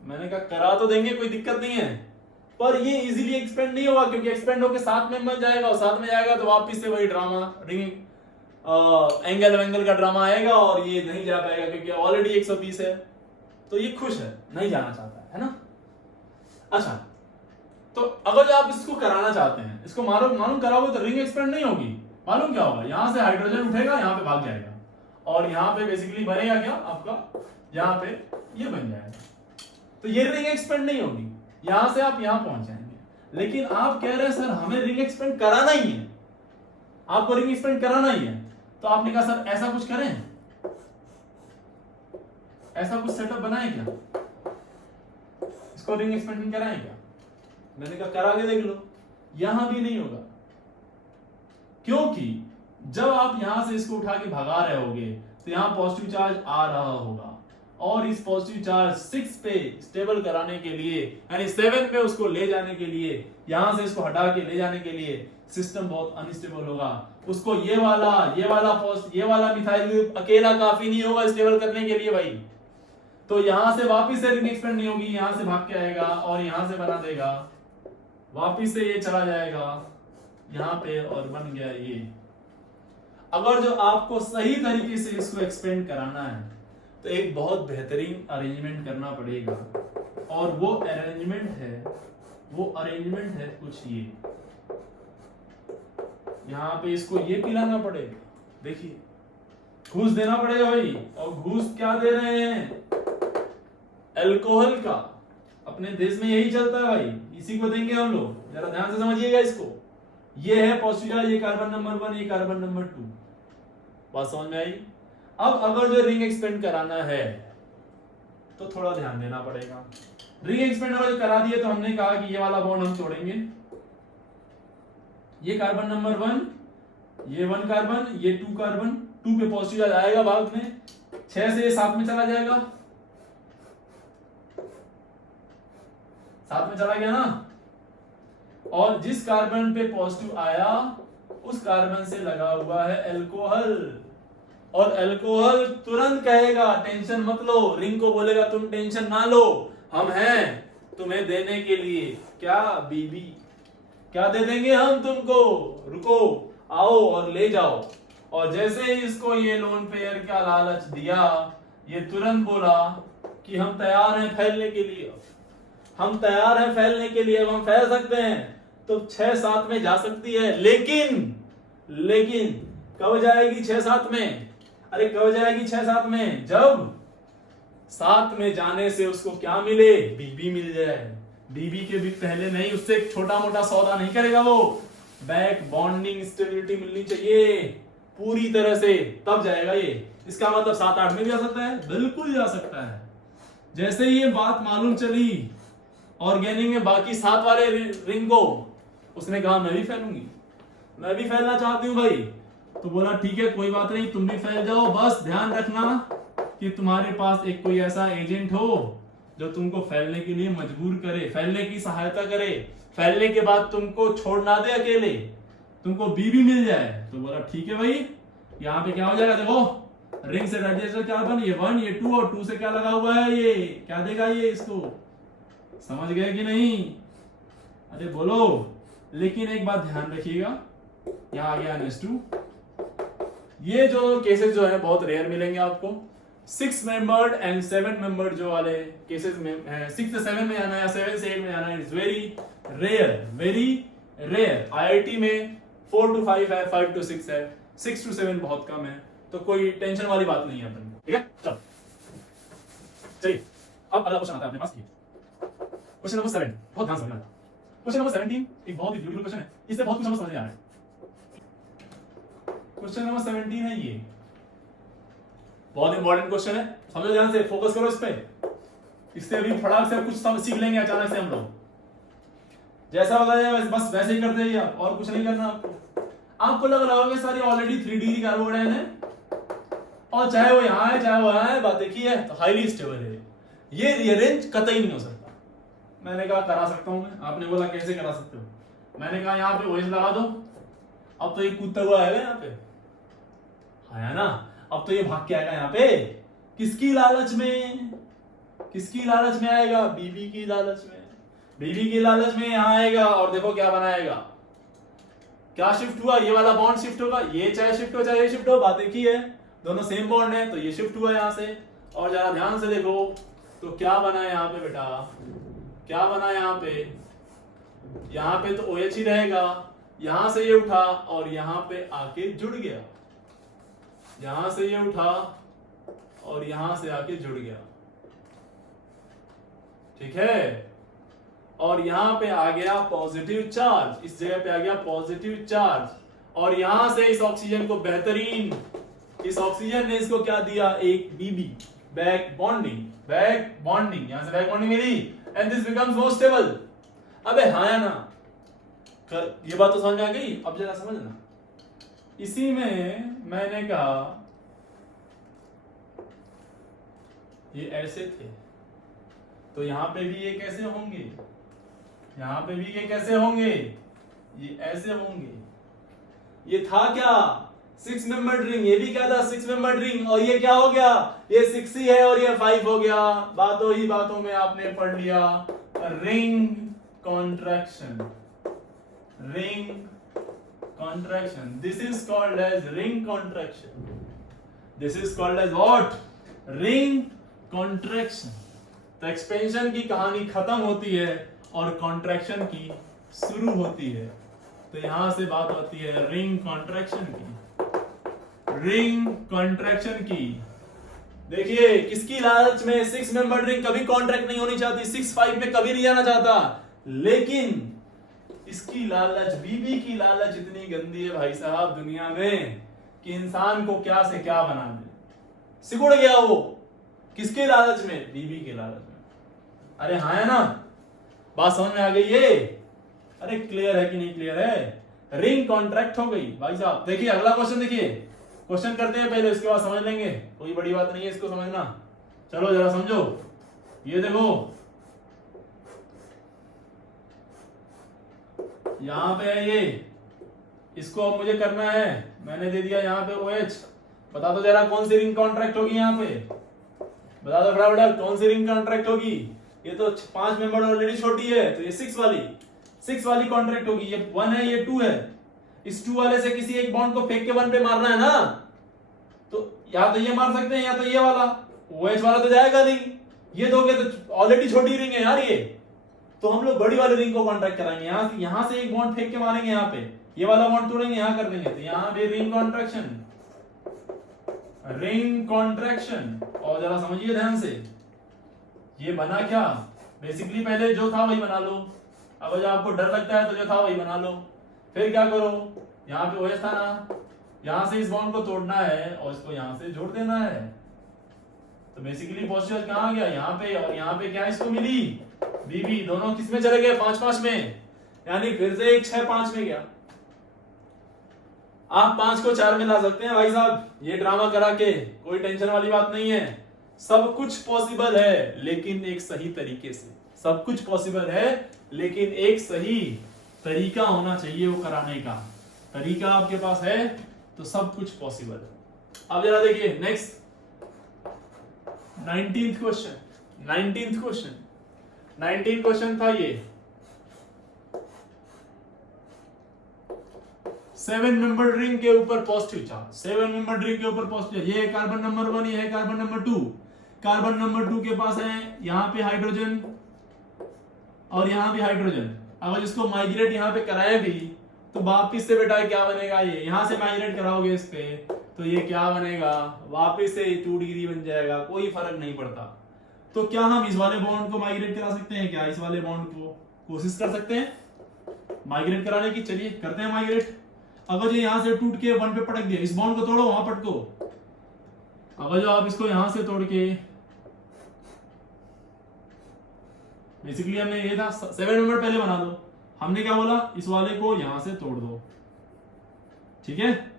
मैंने कहा करा तो देंगे, कोई दिक्कत नहीं है, पर ये इजीली एक्सपेंड नहीं होगा, क्योंकि एक्सपेंड होकर 7 में बन जाएगा, और 7 में जाएगा तो वापिस से वही ड्रामा, रिंग एंगल का ड्रामा आएगा, और ये नहीं जा पाएगा क्योंकि ऑलरेडी 120 है। तो ये खुश है, नहीं जाना चाहता है ना। अच्छा, तो अगर आप इसको कराना चाहते हैं, इसको मालूम कराओगे तो रिंग एक्सपेंड नहीं होगी। मालूम क्या होगा, यहां से हाइड्रोजन उठेगा, यहां पे भाग जाएगा, और यहां पे बेसिकली बनेगा क्या आपका, यहां पे ये बन जाएगा। तो ये रिंग एक्सपेंड नहीं होगी, यहां से आप यहां पहुंच जाएंगे। लेकिन आप कह रहे हैं सर हमें रिंग एक्सपेंड कराना ही है, आपको रिंग एक्सपेंड कराना ही है। तो आपने कहा सर ऐसा कुछ करें, ऐसा कुछ सेटअप बनाए क्या, इसको रिंग एक्सपेंशन कराएं क्या। मैंने कहा करा के देख लो, यहां भी नहीं होगा, क्योंकि जब आप यहां से इसको उठा के भगा रहे होगे तो यहां पॉजिटिव चार्ज आ रहा होगा, और इस पॉजिटिव चार्ज 6 पे स्टेबल कराने के लिए, यानी 7 पे उसको ले जाने के लिए, यहां से इसको हटा के ले जाने के लिए सिस्टम बहुत अनस्टेबल होगा। उसको ये वाला मिथाइल ग्रुप अकेला काफी नहीं होगा स्टेबल करने के लिए भाई। तो यहां से वापिस से रिंग एक्सपेंड नहीं होगी, यहां से भाग के आएगा और यहां से बना देगा, वापिस से ये चला जाएगा यहां पे और बन गया ये। अगर जो आपको सही तरीके से इसको एक्सपेंड कराना है तो एक बहुत बेहतरीन अरेंजमेंट करना पड़ेगा, और वो अरेंजमेंट है कुछ ये, यहां पे इसको ये पिलाना पड़ेगा। देखिए घूस देना पड़ेगा भाई, और घूस क्या दे रहे हैं, अल्कोहल का। अपने देश में यही चलता है भाई, इसी को देंगे हम लोग, जरा ध्यान से समझिएगा इसको। ये है पॉजिटिव, ये कार्बन नंबर 1, ये कार्बन नंबर 2। बात समझ में आई। अब अगर जो रिंग एक्सपेंड कराना है तो थोड़ा ध्यान देना पड़ेगा। रिंग एक्सपेंड अगर करा दिए तो हमने कहा कि ये वाला बॉन्ड हम तोड़ेंगे, ये कार्बन नंबर 1, ये 1 कार्बन, ये 2 कार्बन, 2 पे पॉजिटिव आएगा बाद में, 6 से ये 7 में चला जाएगा, 7 में चला गया ना। और जिस कार्बन पे पॉजिटिव आया उस कार्बन से लगा हुआ है अल्कोहल, और अल्कोहल तुरंत कहेगा टेंशन मत लो, रिंग को बोलेगा तुम टेंशन ना लो, हम हैं तुम्हें देने के लिए, क्या बीबी, क्या दे देंगे हम तुमको, रुको आओ और ले जाओ। और जैसे ही इसको ये लोन पेयर का लालच दिया, ये तुरंत बोला कि हम तैयार हैं फैलने के लिए, हम तैयार हैं फैलने के लिए, हम फैल सकते हैं। तो 6-7 में जा सकती है, लेकिन कब जाएगी 6-7 में, अरे कब जाएगी 6-7 में, जब 7 में जाने से उसको क्या मिले, बीबी मिल जाए। बीबी के भी पहले नहीं, उससे एक छोटा मोटा सौदा नहीं करेगा वो, बैक बॉन्डिंग स्टेबिलिटी मिलनी चाहिए पूरी तरह से, तब जाएगा ये। इसका मतलब 7-8 में भी जा सकता है, बिल्कुल जा सकता है। जैसे ही ये बात मालूम चली ऑर्गेनिक में बाकी 7 वाले रिंग को, उसने कहा मैं भी फैलूंगी, मैं भी फैलना चाहती हूँ भाई। तो बोला ठीक है कोई बात नहीं, तुम भी फैल जाओ, बस ध्यान रखना कि तुम्हारे पास एक कोई ऐसा एजेंट हो जो तुमको फैलने के लिए मजबूर करे, फैलने की सहायता करे, फैलने के बाद तुमको छोड़ ना दे अकेले, तुमको बीबी मिल जाए। तो बोला ठीक है भाई, यहाँ पे क्या हो जाएगा, देखो रिंग से रेडिएटर कार्बन, ये 1 ये 2 और 2 से क्या लगा हुआ है, ये क्या देगा ये इसको, समझ गए कि नहीं? अरे बोलो। लेकिन एक बात ध्यान रखिएगा, यहां आ गया NH2। ये जो केसेस जो है बहुत रेयर मिलेंगे आपको। 6 मेंबर्ड एंड 7 मेंबर्ड जो वाले केसेस में है, 6 से 7 में आना या 7 से 8 में आना is very rare, very rare. IIT में 4 to 5 है, 5 to 6 है, 6 to 7 बहुत कम है, तो कोई टेंशन वाली बात नहीं है अपन को, ठीक है? चलो चलिए अब अगला क्वेश्चन आता है अपने पास। क्वेश्चन नंबर 7 बहुत ध्यान से समझना। क्वेश्चन नंबर 17 एक बहुत ही ब्यूटीफुल क्वेश्चन है, इससे बहुत कुछ समझ आ रहा है। क्वेश्चन नंबर 17 है ये, बहुत इंपॉर्टेंट क्वेश्चन है, समझो ध्यान से, फोकस करो इस पे। इससे अभी फटाक से कुछ सीख लेंगे अचानक से हम लोग। जैसा बताया बस वैसे ही करते रहिए, और कुछ नहीं करना आपको। आपको लग रहा होगा सारी ऑलरेडी 3D कार्बोडाइन है, और चाहे वो यहां है चाहे वो यहां है, बात एक ही है, तो हाईली स्टेबल है। ये रीअरेंज कतई नहीं हो सकता। मैंने कहा करा सकता हूं मैं, आपने बोला कैसे करा सकते हो, मैंने कहा यहां पे OH लगा दो। अब तो ये कूदता हुआ आएगा यहाँ पे, आया ना? अब तो ये भाग के आएगा यहाँ पे, किसकी लालच में, किसकी लालच में आएगा? बीबी की लालच में। बीबी की लालच में यहाँ आएगा, और देखो क्या बनाएगा, क्या शिफ्ट हुआ, ये वाला बॉन्ड शिफ्ट होगा, ये चाहे शिफ्ट हो चाहे ये शिफ्ट हो, बात एक ही है, दोनों सेम बॉन्ड है, तो ये शिफ्ट हुआ यहाँ से। और जरा ध्यान से देखो तो क्या बना है यहाँ पे बेटा, क्या बना यहाँ पे तो OH ही रहेगा, यहां से ये उठा और यहां पे आके जुड़ गया, यहां से ये उठा और यहां से आके जुड़ गया, ठीक है? और यहां पे आ गया पॉजिटिव चार्ज, इस जगह पे आ गया पॉजिटिव चार्ज, और यहां से इस ऑक्सीजन को बेहतरीन, इस ऑक्सीजन ने इसको क्या दिया, एक BB, back bonding, back bonding, यहां से बैक बॉन्डिंग मिली, and this becomes more stable. अबे हाँ या ना, ये बात तो समझ में आ गई? अब जरा समझना, इसी में मैंने कहा ये ऐसे थे, तो यहां पे भी ये कैसे होंगे, यहां पे भी ये कैसे होंगे, ये ऐसे होंगे। ये था क्या, 6 मेंबर्ड रिंग, ये भी क्या था, 6 मेंबर्ड रिंग, और ये क्या हो गया, ये 6 ही है और ये 5 हो गया। बातों ही बातों में आपने पढ़ लिया ring contraction, ring contraction, this is called as ring contraction, this is called as what, ring contraction. तो एक्सपेंशन की कहानी खत्म होती है और कॉन्ट्रैक्शन की शुरू होती है, तो यहां से बात होती है रिंग कॉन्ट्रैक्शन की, रिंग कॉन्ट्रैक्शन की। देखिए किसकी लालच में 6 मेंबर्ड रिंग कभी कॉन्ट्रैक्ट नहीं होनी चाहती, 6-5 में कभी नहीं जाना चाहता, लेकिन इसकी लालच, बीबी की लालच इतनी गंदी है भाई साहब दुनिया में कि इंसान को क्या से क्या बना दे। सिकुड़ गया वो, किसके लालच में, बीबी के लालच में। अरे हाँ है ना, बात समझ में आ गई ये? अरे क्लियर है कि नहीं क्लियर है? रिंग कॉन्ट्रैक्ट हो गई भाई साहब। देखिए अगला क्वेश्चन, देखिए क्वेश्चन करते हैं पहले, उसके बाद समझ लेंगे, कोई बड़ी बात नहीं है इसको समझना। चलो जरा समझो, ये देखो यहां पे है ये, इसको अब मुझे करना है, मैंने दे दिया यहाँ पे OH। बता दो जरा कौन सी रिंग कॉन्ट्रैक्ट होगी यहाँ पे, बता दो फटाफट कौन सी रिंग कॉन्ट्रैक्ट होगी। ये तो 5 मेंबर ऑलरेडी छोटी है, तो ये 6 वाली कॉन्ट्रैक्ट होगी। ये 1 है ये 2 है, इस 2 वाले से किसी एक बॉन्ड को फेंक के 1 पे मारना है ना, तो या तो ये मार सकते हैं या तो ये वाला, OH वाला तो जाएगा नहीं, ये दोगे तो ऑलरेडी छोटी रिंग है यार ये, तो हम लोग बड़ी वाली रिंग को कॉन्ट्रैक्ट कराएंगे, यहां से एक बॉन्ड फेंक के मारेंगे, यहाँ पे ये वाला बॉन्ड तोड़ेंगे, यहां कर देंगे, तो यहां पे रिंग कॉन्ट्रैक्शन, रिंग कॉन्ट्रैक्शन। और जरा समझिए ध्यान से, ये बना क्या, बेसिकली पहले जो था वही बना लो, अब जब आपको डर लगता है तो जो था वही बना लो। फिर क्या करो, यहाँ पे OH था ना, यहां से इस बॉन्ड को तोड़ना है और इसको यहां से जोड़ देना है, तो बेसिकली पॉजिटिव कहां आ गया, यहाँ पे, और यहाँ पे क्या इसको मिली, बीबी। दोनों किस में चले गए, 5-5 में, यानी फिर से एक 6-5 में गया। आप 5 को 4 में ला सकते हैं भाई साहब, ये ड्रामा करा के, कोई टेंशन वाली बात नहीं है। सब कुछ पॉसिबल है लेकिन एक सही तरीके से, सब कुछ पॉसिबल है लेकिन एक सही तरीका होना चाहिए वो कराने का। तरीका आपके पास है तो सब कुछ पॉसिबल है। अब जरा देखिए next 19th question. 19th question था ये 7 मेंबर रिंग के ऊपर पॉजिटिव चार्ज। 7 मेंबर रिंग के ऊपर पॉजिटिव, ये है कार्बन नंबर 1, ये है कार्बन नंबर 2। कार्बन नंबर 2 के पास है यहां पे हाइड्रोजन और यहां भी हाइड्रोजन। अगर इसको माइग्रेट यहां पे कराया भी तो वापिस से बेटा क्या बनेगा, ये यहां से माइग्रेट कराओगे इस पे तो ये क्या बनेगा, वापिस से 2 डिग्री बन जाएगा, कोई फर्क नहीं पड़ता। तो क्या हम इस वाले बॉन्ड को माइग्रेट करा सकते हैं क्या, इस वाले बॉन्ड को कोशिश कर सकते हैं माइग्रेट कराने की। चलिए करते हैं माइग्रेट। अगर जो यहां से टूट के 1 पे पटक दिया, इस बॉन्ड को तोड़ो वहां पटको। अगर जो आप इसको यहां से तोड़ के, बेसिकली हमने ये था 7 मेंबर पहले बना दो, हमने क्या बोला इस वाले को यहां से तोड़ दो, ठीक है।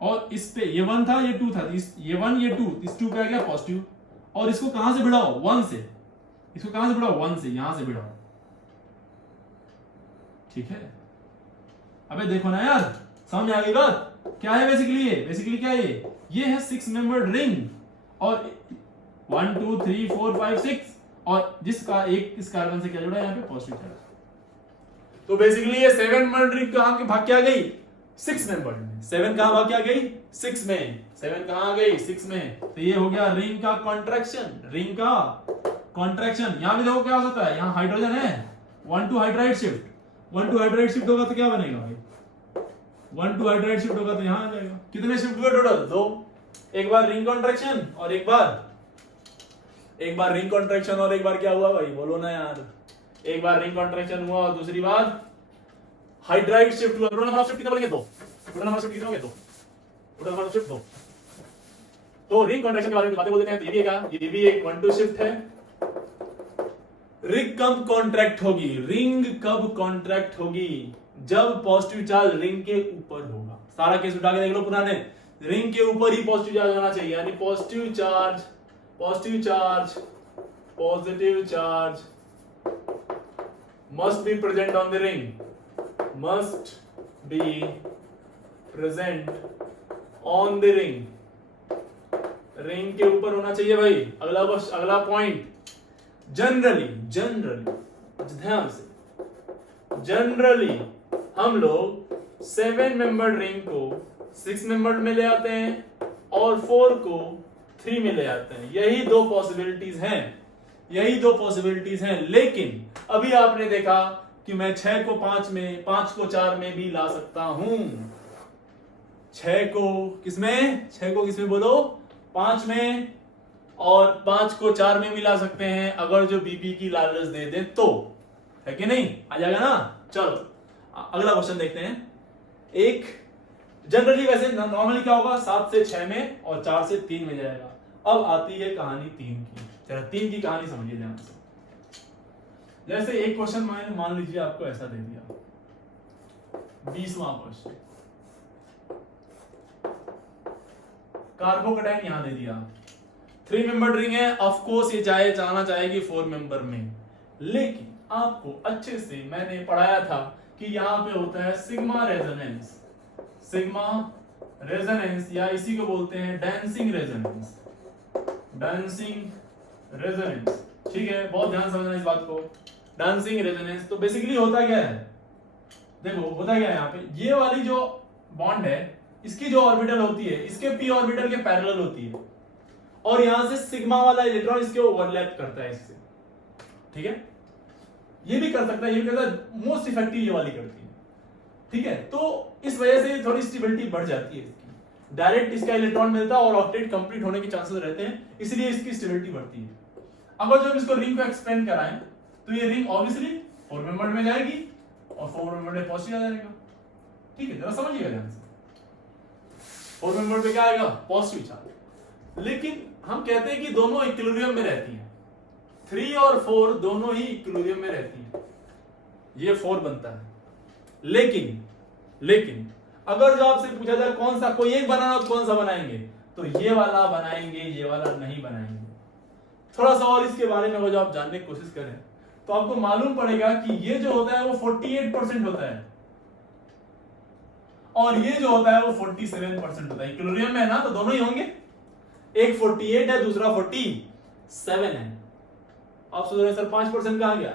और इस पे ये 1 था ये 2 था, ये 1 ये 2, इस 2 का क्या पॉजिटिव, और इसको कहां से भिड़ाओ 1 से, इसको कहां से भिड़ाओ 1 से, यहां से भिड़ाओ, ठीक है। अबे देखो ना यार, समझ आ गई बात क्या है बेसिकली क्या है ये है 6 मेंबर्ड रिंग और 1 2 3 4 5 6 और जिसका एक इस कार्बन से क्या जुड़ा है यहाँ पे पॉजिटिव चार्ज। तो बेसिकली ये 7 मेंबर्ड रिंग कहां के भाग के आ गई 6 मेंबर्ड में। 7 कहां भाग के आ गई 6 में, 7 कहां आ गई 6 में। तो ये हो गया रिंग का कॉन्ट्रैक्शन, रिंग का कॉन्ट्रैक्शन। यहां भी देखो क्या हो सकता है, यहां हाइड्रोजन है 1 2 हाइड्राइड शिफ्ट, 1 2 हाइड्राइड शिफ्ट होगा तो क्या बनेगा भाई 1 2 हाइड्राइड शिफ्ट होगा तो यहां आ जाएगा। कितने शिफ्ट हुए टोटल 2, एक बार रिंग कॉन्ट्रैक्शन और एक बार रिंग कॉन्ट्रैक्शन और एक बार क्या हुआ भाई बोलो ना यार, एक बार रिंग कॉन्ट्रैक्शन हुआ और दूसरी बार हाइड्राइड शिफ्ट हुआ। टोटल नंबर ऑफ शिफ्ट कितने बोलेंगे 2, टोटल नंबर ऑफ शिफ्ट कितने होंगे 2, टोटल नंबर ऑफ शिफ्ट 2। तो रिंग कॉन्ट्रैक्शन के बारे में बातें बोल देते हैं, तो ये भी क्या, ये भी एक 1 2 शिफ्ट है। रिंग कब कॉन्ट्रैक्ट होगी, रिंग कब कॉन्ट्रैक्ट होगी जब पॉजिटिव चार्ज रिंग के ऊपर होगा। सारा केस उठा के देख लो पुराने, रिंग के ऊपर ही पॉजिटिव चार्ज होना चाहिए, यानी positive charge must be present on the ring, must be present on the ring, ring के ऊपर होना चाहिए भाई। अगला पॉइंट, जनरली ध्यान से, जनरली हम लोग 7 मेंबर्ड रिंग को 6 मेंबर्ड में ले आते हैं और 4 को 3 में ले आते हैं। यही दो पॉसिबिलिटीज हैं, लेकिन अभी आपने देखा कि मैं 6 को 5 में, 5 को 4 में भी ला सकता हूं। 6 को किसमें बोलो 5 में, और 5 को 4 में भी ला सकते हैं अगर जो बीबी की लालच दे दे तो, है कि नहीं, आ जाएगा ना। चलो अगला क्वेश्चन देखते हैं। एक जनरली वैसे नॉर्मली क्या होगा 7 से 6 में और 4 से 3 में जाएगा। अब आती है कहानी 3 की, जरा 3 की कहानी समझिए ध्यान से। जैसे एक क्वेश्चन मैंने मान लीजिए आपको ऐसा दे दिया, 20वां क्वेश्चन, कार्बोकैटायन यहां दे दिया, 3 मेंबर्ड रिंग है, ऑफ कोर्स ये जाना चाहेगी 4 मेंबर में, लेकिन आपको अच्छे से मैंने पढ़ाया था कि यहां पे होता है सिग्मा रेजोनेंस, या इसी को बोलते हैं डांसिंग रेजोनेंस, ठीक है, बहुत ध्यान समझना इस बात को। डांसिंग रेजोनेंस तो बेसिकली होता क्या है, देखो होता क्या है, यहाँ पे ये वाली जो बॉन्ड है इसकी जो ऑर्बिटल होती है इसके पी ऑर्बिटल के पैरेलल होती है, और यहां से सिग्मा वाला इलेक्ट्रॉन इसके ओवरलैप करता है इससे, ठीक है। ये भी कर सकता है, ये भी करता है, मोस्ट इफेक्टिव ये वाली करती है, ठीक है। तो इस वजह से थोड़ी स्टेबिलिटी बढ़ जाती है इसकी, डायरेक्ट इसका इलेक्ट्रॉन मिलता है और ऑक्टेट कंप्लीट होने के चांसेस रहते हैं, इसलिए इसकी स्टेबिलिटी बढ़ती है। अगर जब इसको रिंग को एक्सपेंड कराएं तो ये रिंग ऑब्वियसली 4 मेंबर्ड में जाएगी और 4 मेंबर्ड में पॉजिटिव आ जाएगा, ठीक है, जरा समझिएगा ध्यान से। 4 मेंबर्ड में क्या आएगा पॉजिटिव चार्ज, लेकिन हम कहते हैं कि दोनों इक्विलिब्रियम में रहती हैं, 3 और 4 दोनों ही इक्विलिब्रियम में रहती हैं, ये 4 बनता है। लेकिन अगर जो आपसे पूछा जाए कौन सा कोई एक बनाना तो कौन सा बनाएंगे, तो ये वाला बनाएंगे, ये वाला नहीं बनाएंगे। थोड़ा सा और इसके बारे में अगर आप जानने की कोशिश करें तो आपको मालूम पड़ेगा कि ये जो होता है वो 48% होता है, और ये जो होता है वो 47% होता है। इक्विलिब्रियम में है ना, तो दोनों ही होंगे, एक 48 है दूसरा 47 है। आप सोच रहे सर 5% कहां गया,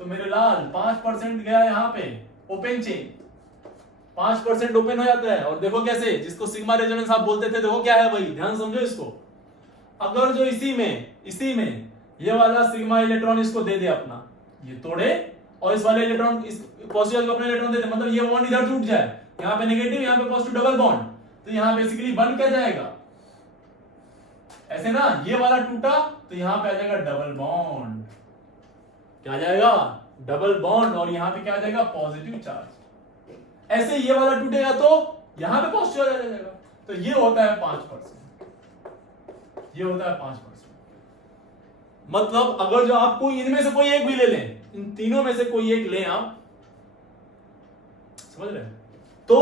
तो मेरे लाल 5% गया यहाँ पे ओपन चेन, 5% ओपन हो जाता है। और देखो कैसे, जिसको सिग्मा रेजोनेंस आप बोलते थे, देखो क्या है भाई, ध्यान समझो इसको। अगर जो इसी में ये वाला सिग्मा इलेक्ट्रॉन इसको दे दे अपना, ये तोड़े, और इस वाले इलेक्ट्रॉन, इस पॉजिटिव को अपने इलेक्ट्रॉन दे दे, मतलब ये बॉन्ड इधर टूट जाए, यहाँ पे नेगेटिव यहाँ पे पॉजिटिव डबल बॉन्ड, तो यहाँ बेसिकली बन क्या जाएगा, ऐसे ना, ये वाला टूटा तो यहाँ पे आ जाएगा डबल बॉन्ड, क्या आ जाएगा, डबल बॉन्ड, और यहाँ पे क्या आ जाएगा, पॉजिटिव चार्ज। ऐसे ये वाला टूटेगा तो यहाँ पे पॉजिटिव आ जाएगा। तो ये होता है 5%, ये होता है 5%। मतलब अगर जो आपको इनमें से कोई एक भी ले लें, इन तीनों में से कोई एक लें आप, समझ रहे हैं, तो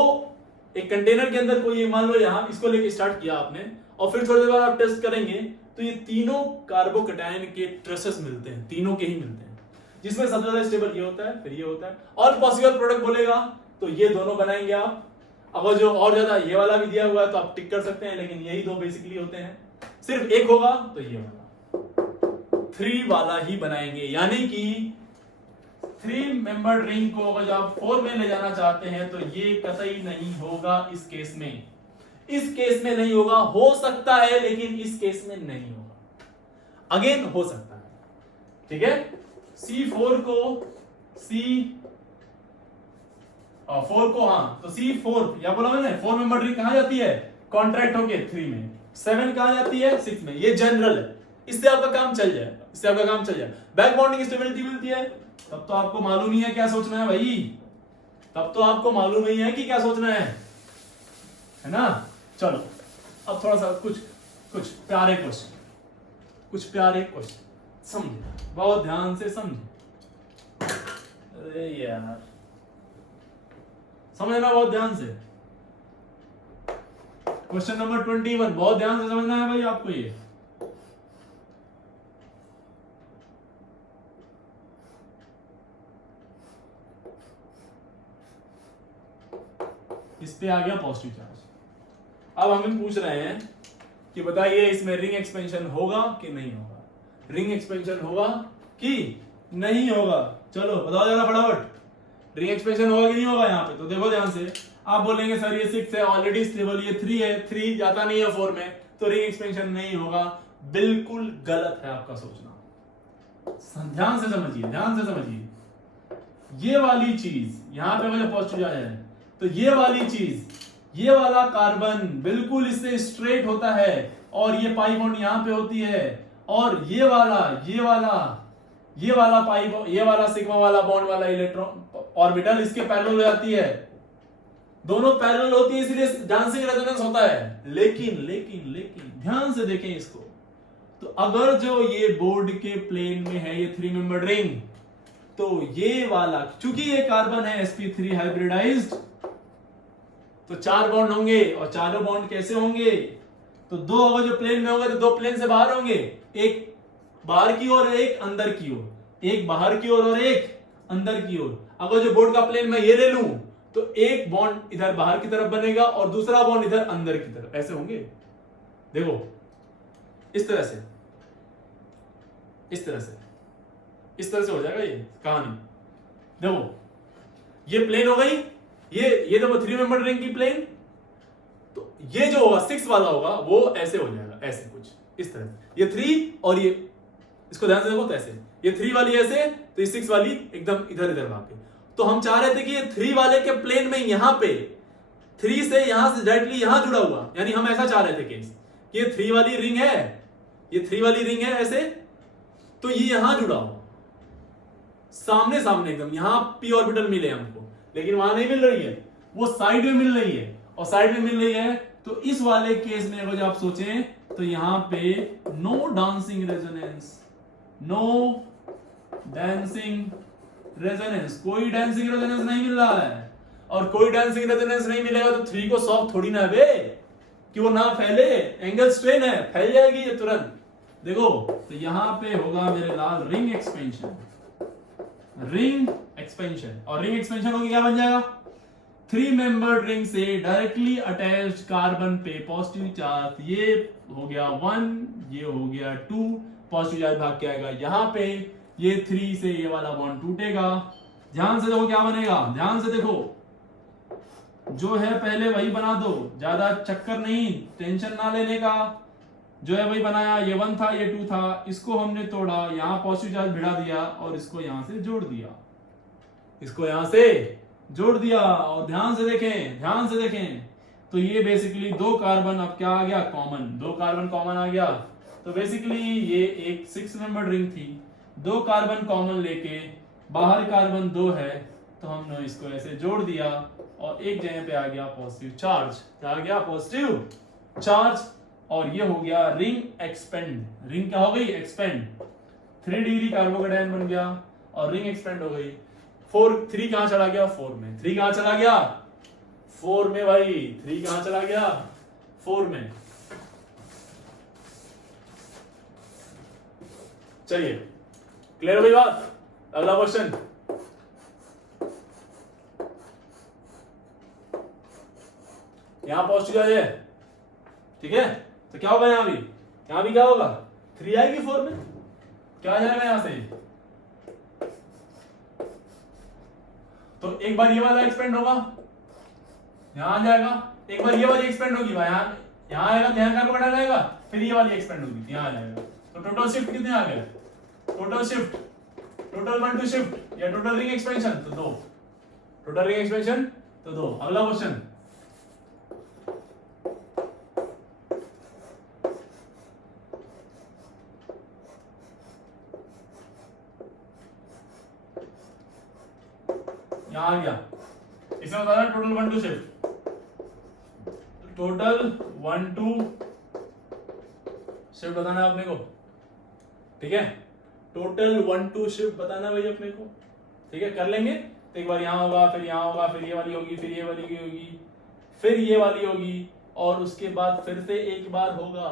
एक कंटेनर के अंदर कोई, मान लो यहां इसको लेके स्टार्ट किया आपने, और फिर थोड़ी देर बाद आप टेस्ट करेंगे तो ये तीनों कार्बोकैटायन के ट्रेसेस मिलते हैं, तीनों के ही मिलते हैं, जिसमें सबसे ज्यादा स्टेबल ये होता है, फिर ये होता है, और पॉसिबल प्रोडक्ट बोलेगा तो ये दोनों बनाएंगे आप। अगर जो और ज्यादा ये वाला भी दिया हुआ है तो आप टिक कर सकते हैं, लेकिन यही दो बेसिकली होते हैं। सिर्फ एक होगा तो ये वाला 3 वाला ही बनाएंगे, यानी कि 3 मेंबर्ड रिंग को अगर आप 4 में ले जाना चाहते हैं तो ये कतई नहीं होगा इस केस में, इस केस में नहीं होगा, हो सकता है लेकिन इस केस में नहीं होगा, अगेन हो सकता है, ठीक है। C4 को C4 को, हाँ, तो C4 या बोला मैंने 4 मेंबर्ड रिंग कहां जाती है, कॉन्ट्रैक्ट होके 3 में, 7 कहां जाती है, 6 में, ये जनरल है, इससे आपका काम चल जाएगा, इससे आपका काम चल जाएगा। बैक बॉन्डिंग स्टेबिलिटी मिलती है, तब तो आपको मालूम ही है क्या सोचना है भाई, तब तो आपको मालूम ही है कि क्या सोचना है ना। चलो अब थोड़ा सा कुछ प्यारे क्वेश्चन, कुछ प्यारे क्वेश्चन समझे, बहुत ध्यान से समझे, अरे यार समझना बहुत ध्यान से। क्वेश्चन नंबर 21 बहुत ध्यान से समझना है भाई आपको। ये इस पे आ गया पॉजिटिव चार्ज। अब हम पूछ रहे हैं कि बताइए इसमें रिंग एक्सपेंशन होगा कि नहीं होगा, रिंग एक्सपेंशन होगा कि नहीं होगा, चलो बताओ जरा फटाफट, रिंग एक्सपेंशन होगा कि नहीं होगा यहाँ पे। तो देखो ध्यान से, आप बोलेंगे सर ये 6 है ऑलरेडी स्टेबल, ये 3 है, 3 जाता नहीं है 4 में, तो रिंग एक्सपेंशन नहीं होगा। बिल्कुल गलत है आपका सोचना, ध्यान से समझिए, ध्यान से समझिए। ये वाली चीज यहां पे मुझे पॉजिटिव आ जाए तो ये वाली चीज, ये वाला कार्बन बिल्कुल इससे स्ट्रेट होता है, और ये पाई बॉन्ड यहां पे होती है, और ये वाला पाई, ये वाला सिग्मा वाला बॉन्ड वाला इलेक्ट्रॉन ऑर्बिटल इसके पैरेलल हो जाती है, दोनों पैरेलल होती है, इसलिए डांसिंग रेजोनेंस होता है। लेकिन ध्यान से देखें इसको, तो अगर जो ये बोर्ड के प्लेन में है ये 3 मेंबर्ड रिंग, तो ये वाला, चूंकि ये कार्बन है sp3 हाइब्रिडाइज्ड, तो 4 बॉन्ड होंगे, और चारों बॉन्ड कैसे होंगे, तो 2 अगर जो प्लेन में होंगे तो 2 प्लेन से बाहर होंगे, एक बाहर की ओर एक अंदर की ओर, एक बाहर की ओर और एक अंदर की ओर। अगर जो बोर्ड का प्लेन मैं ये ले लूं तो एक बॉन्ड इधर बाहर की तरफ बनेगा और दूसरा बॉन्ड इधर अंदर की तरफ, ऐसे होंगे। देखो इस तरह से हो जाएगा ये कहानी। देखो ये प्लेन हो गई, ये देखो 3 मेंबर्ड रिंग की प्लेन, तो ये जो होगा 6 वाला होगा वो ऐसे हो जाएगा, ऐसे कुछ इस तरह, ये 3 और ये, इसको ध्यान से देखो, तो ऐसे ये 3 वाली ऐसे, तो ये 6 वाली एकदम इधर भाग। तो हम चाह रहे थे कि ये 3 वाले के प्लेन में यहां पे 3 से यहां से डायरेक्टली यहां जुड़ा हुआ, यानी हम ऐसा चाह रहे थे केस, ये 3 वाली रिंग है, ये 3 वाली रिंग है ऐसे, तो ये यहां जुड़ा हुआ सामने एकदम, यहां p ऑर्बिटल मिले हमको, लेकिन वहां नहीं मिल रही है, वो साइड में मिल रही है, और साइड में मिल रही है, तो इस वाले केस में अगर आप सोचें तो यहां पे no dancing resonance, no dancing resonance, कोई डांसिंग रेजोनेंस नहीं मिल रहा है, और कोई डांसिंग रेजोनेंस नहीं मिलेगा तो 3 को सॉफ्ट थोड़ी ना बे कि वो ना फैले, एंगल स्ट्रेन है, फैल जाएगी ये तुरंत। देखो तो यहां पे होगा मेरे लाल रिंग एक्सपेंशन, और रिंग एक्सपेंशन होगी क्या बन जाएगा, 3 मेंबर्ड रिंग से डायरेक्टली अटैच्ड कार्बन पे पॉजिटिव चार्ज, ये हो गया 1, ये हो गया 2, पॉजिटिव चार्ज भाग के आएगा यहाँ पे, ये 3 से ये वाला बॉन्ड टूटेगा। ध्यान से देखो क्या बनेगा, ध्यान से देखो, जो है पहले वही बना दो, ज्यादा चक्कर नहीं, टेंशन ना लेने का, जो है वही बनाया, ये 1 था ये 2 था, इसको हमने तोड़ा, यहाँ पॉजिटिव चार्ज भिड़ा दिया और इसको यहां से जोड़ दिया, इसको यहां से जोड़ दिया। और ध्यान से देखें, ध्यान से देखें, तो ये बेसिकली 2 कार्बन अब क्या आ गया, कॉमन, 2 कार्बन कॉमन आ गया। तो बेसिकली ये एक 6 मेंबर्ड रिंग थी, 2 कार्बन कॉमन लेके बाहर कार्बन 2 है, तो हमने इसको ऐसे जोड़ दिया और एक जगह पे आ गया पॉजिटिव चार्ज, क्या आ गया, पॉजिटिव चार्ज। और ये हो गया रिंग एक्सपेंड, रिंग क्या हो गई, एक्सपेंड, 3 डिग्री कार्बोकेटायन बन गया और रिंग एक्सपेंड हो गई। 3 कहां चला गया, 4 में, 3 कहां चला गया, 4 में भाई, 3 कहां चला गया, 4 में। चलिए क्लियर हो गई बात। अगला क्वेश्चन, यहां पॉजिटिव चार्ज है, ठीक है, तो क्या होगा, यहां भी क्या होगा, 3 आएगी 4 में, क्या आ जाएगा यहां से, तो एक बार ये वाला एक्सपेंड होगा, यहां आ जाएगा, एक बार ये वाली एक्सपेंड होगी, यहां आएगा, ध्यान कार्बोकेटायन आएगा, फिर ये वाली एक्सपेंड होगी, यहां आ जाएगा। तो टोटल शिफ्ट कितने आ गए, टोटल शिफ्ट, टोटल 1 2 शिफ्ट या टोटल रिंग एक्सपेंशन, तो 2, टोटल रिंग एक्सपेंशन तो 2। अगला क्वेश्चन, यहां आ गया, इसमें बताना टोटल 1 2 शिफ्ट, टोटल 1 2 शिफ्ट बताना है अपने को, ठीक है, टोटल 1 2 शिफ्ट बताना भाई अपने को, ठीक है, कर लेंगे। तो एक बार यहां होगा, फिर यहां होगा, फिर ये वाली होगी, फिर ये वाली होगी, फिर ये वाली होगी, और उसके बाद फिर से एक बार होगा,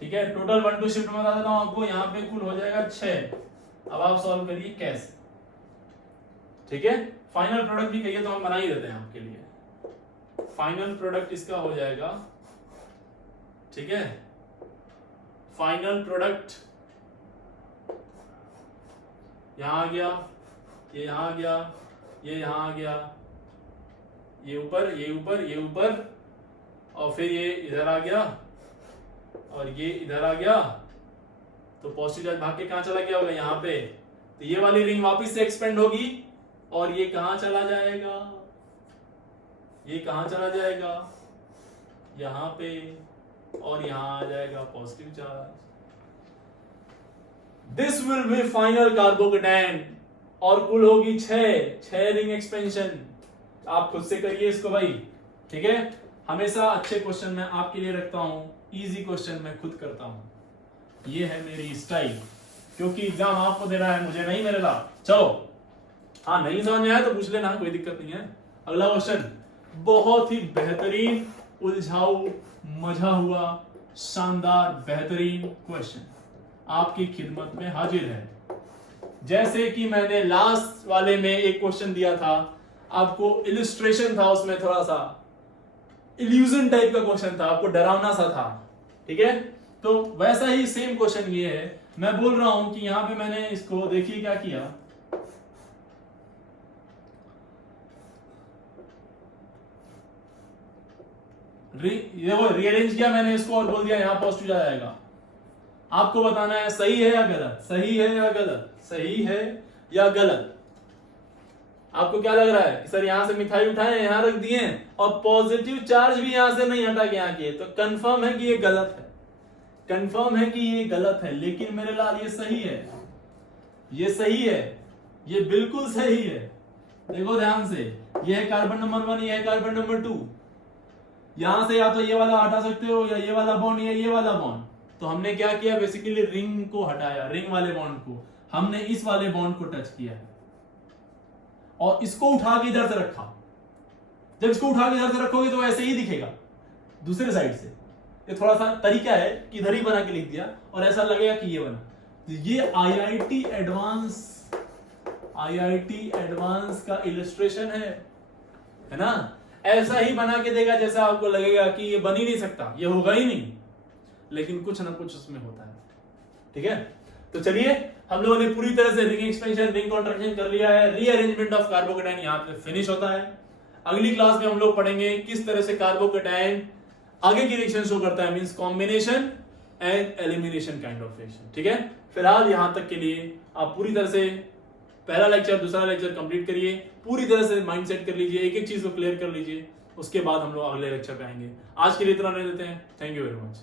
ठीक है। टोटल 1 2 शिफ्ट में बता देता हूं आपको, यहां पे कुल हो जाएगा 6। अब आप सॉल्व करिए कैसे, ठीक है। फाइनल प्रोडक्ट भी कहिए तो हम बना ही देते हैं आपके लिए। फाइनल प्रोडक्ट इसका हो जाएगा, ठीक है, फाइनल प्रोडक्ट यहां आ गया, ये यहां आ गया, ये यहां आ गया, ये ऊपर, ये ऊपर, ये ऊपर, और फिर ये इधर आ गया और ये इधर आ गया, तो पॉजिटिव चार्ज भाग के कहां चला गया होगा, यहां पे, तो ये वाली रिंग वापस से एक्सपेंड होगी और ये कहां चला जाएगा, ये कहां चला जाएगा, यहां पे, और यहां आ जाएगा positive charge. This will be final carbocation, और कुल होगी 6 रिंग एक्सपेंशन। आप खुद से करिए इसको भाई, ठीक है। हमेशा अच्छे क्वेश्चन मैं आपके लिए रखता हूं, इजी क्वेश्चन मैं खुद करता हूं, ये है मेरी स्टाइल, क्योंकि एग्जाम आपको दे रहा है, मुझे नहीं मिलेगा। चलो, हाँ नहीं समझ में आया तो पूछ लेना, कोई दिक्कत नहीं है। अगला क्वेश्चन बहुत ही बेहतरीन, उलझाऊ, मजा हुआ, शानदार, बेहतरीन क्वेश्चन आपकी खिदमत में हाजिर है। जैसे कि मैंने लास्ट वाले में एक क्वेश्चन दिया था आपको, इलिस्ट्रेशन था उसमें, थोड़ा सा इल्यूजन टाइप का क्वेश्चन था, आपको डरावना सा था, ठीक है। तो वैसा ही सेम क्वेश्चन ये है। मैं बोल रहा हूं कि यहां पे मैंने इसको, देखिए क्या किया, रीअरेंज किया मैंने इसको और बोल दिया यहां पॉजिटिव जाएगा। आपको बताना है सही है या गलत, सही है या गलत, सही है या गलत। आपको क्या लग रहा है कि सर यहां से मिथाइल उठाए यहां रख दिए और पॉजिटिव चार्ज भी यहां से नहीं हटा के यहां किए, तो कंफर्म है कि ये गलत है, कंफर्म है कि ये गलत है। लेकिन मेरे लाल ये सही है, ये सही है, ये बिल्कुल सही है। देखो ध्यान से, ये है कार्बन नंबर 1, ये है कार्बन नंबर 2। यहां से या तो ये वाला हटा सकते हो या ये वाला बॉन्ड या ये वाला बॉन्ड। तो हमने क्या किया, बेसिकली रिंग को हटाया, रिंग वाले बॉन्ड को, हमने इस वाले बॉन्ड को टच किया और इसको उठा के इधर से रखा। जब इसको उठा के इधर से रखोगे तो ऐसे ही दिखेगा दूसरे साइड से। ये थोड़ा सा तरीका है कि इधर ही बना के लिख दिया और ऐसा लगेगा कि ये बना। तो ये आईआईटी एडवांस का इलस्ट्रेशन है, है ना। ऐसा ही बना के देगा जैसा आपको लगेगा कि ये बन ही नहीं सकता, ये होगा ही नहीं, लेकिन कुछ ना कुछ उसमें होता है। ठीक है, तो चलिए हम लोगों ने पूरी तरह से रिंग एक्सपेंशन, रिंग कॉन्ट्रैक्शन कर लिया है। रीअरेंजमेंट ऑफ कार्बोकेटाइन यहाँ पे फिनिश होता है। अगली क्लास में हम लोग पढ़ेंगे किस तरह से कार्बोकेटाइन आगे की रिएक्शन शो करता है, means combination and elimination kind of reaction. ठीक है, फिलहाल यहां तक के लिए आप पूरी तरह से पहला लेक्चर दूसरा लेक्चर कंप्लीट करिए, पूरी तरह से माइंड सेट कर लीजिए, एक एक चीज को क्लियर कर लीजिए, उसके बाद हम लोग अगले लेक्चर पे आएंगे। आज के लिए इतना रहने देते हैं। Thank you very much.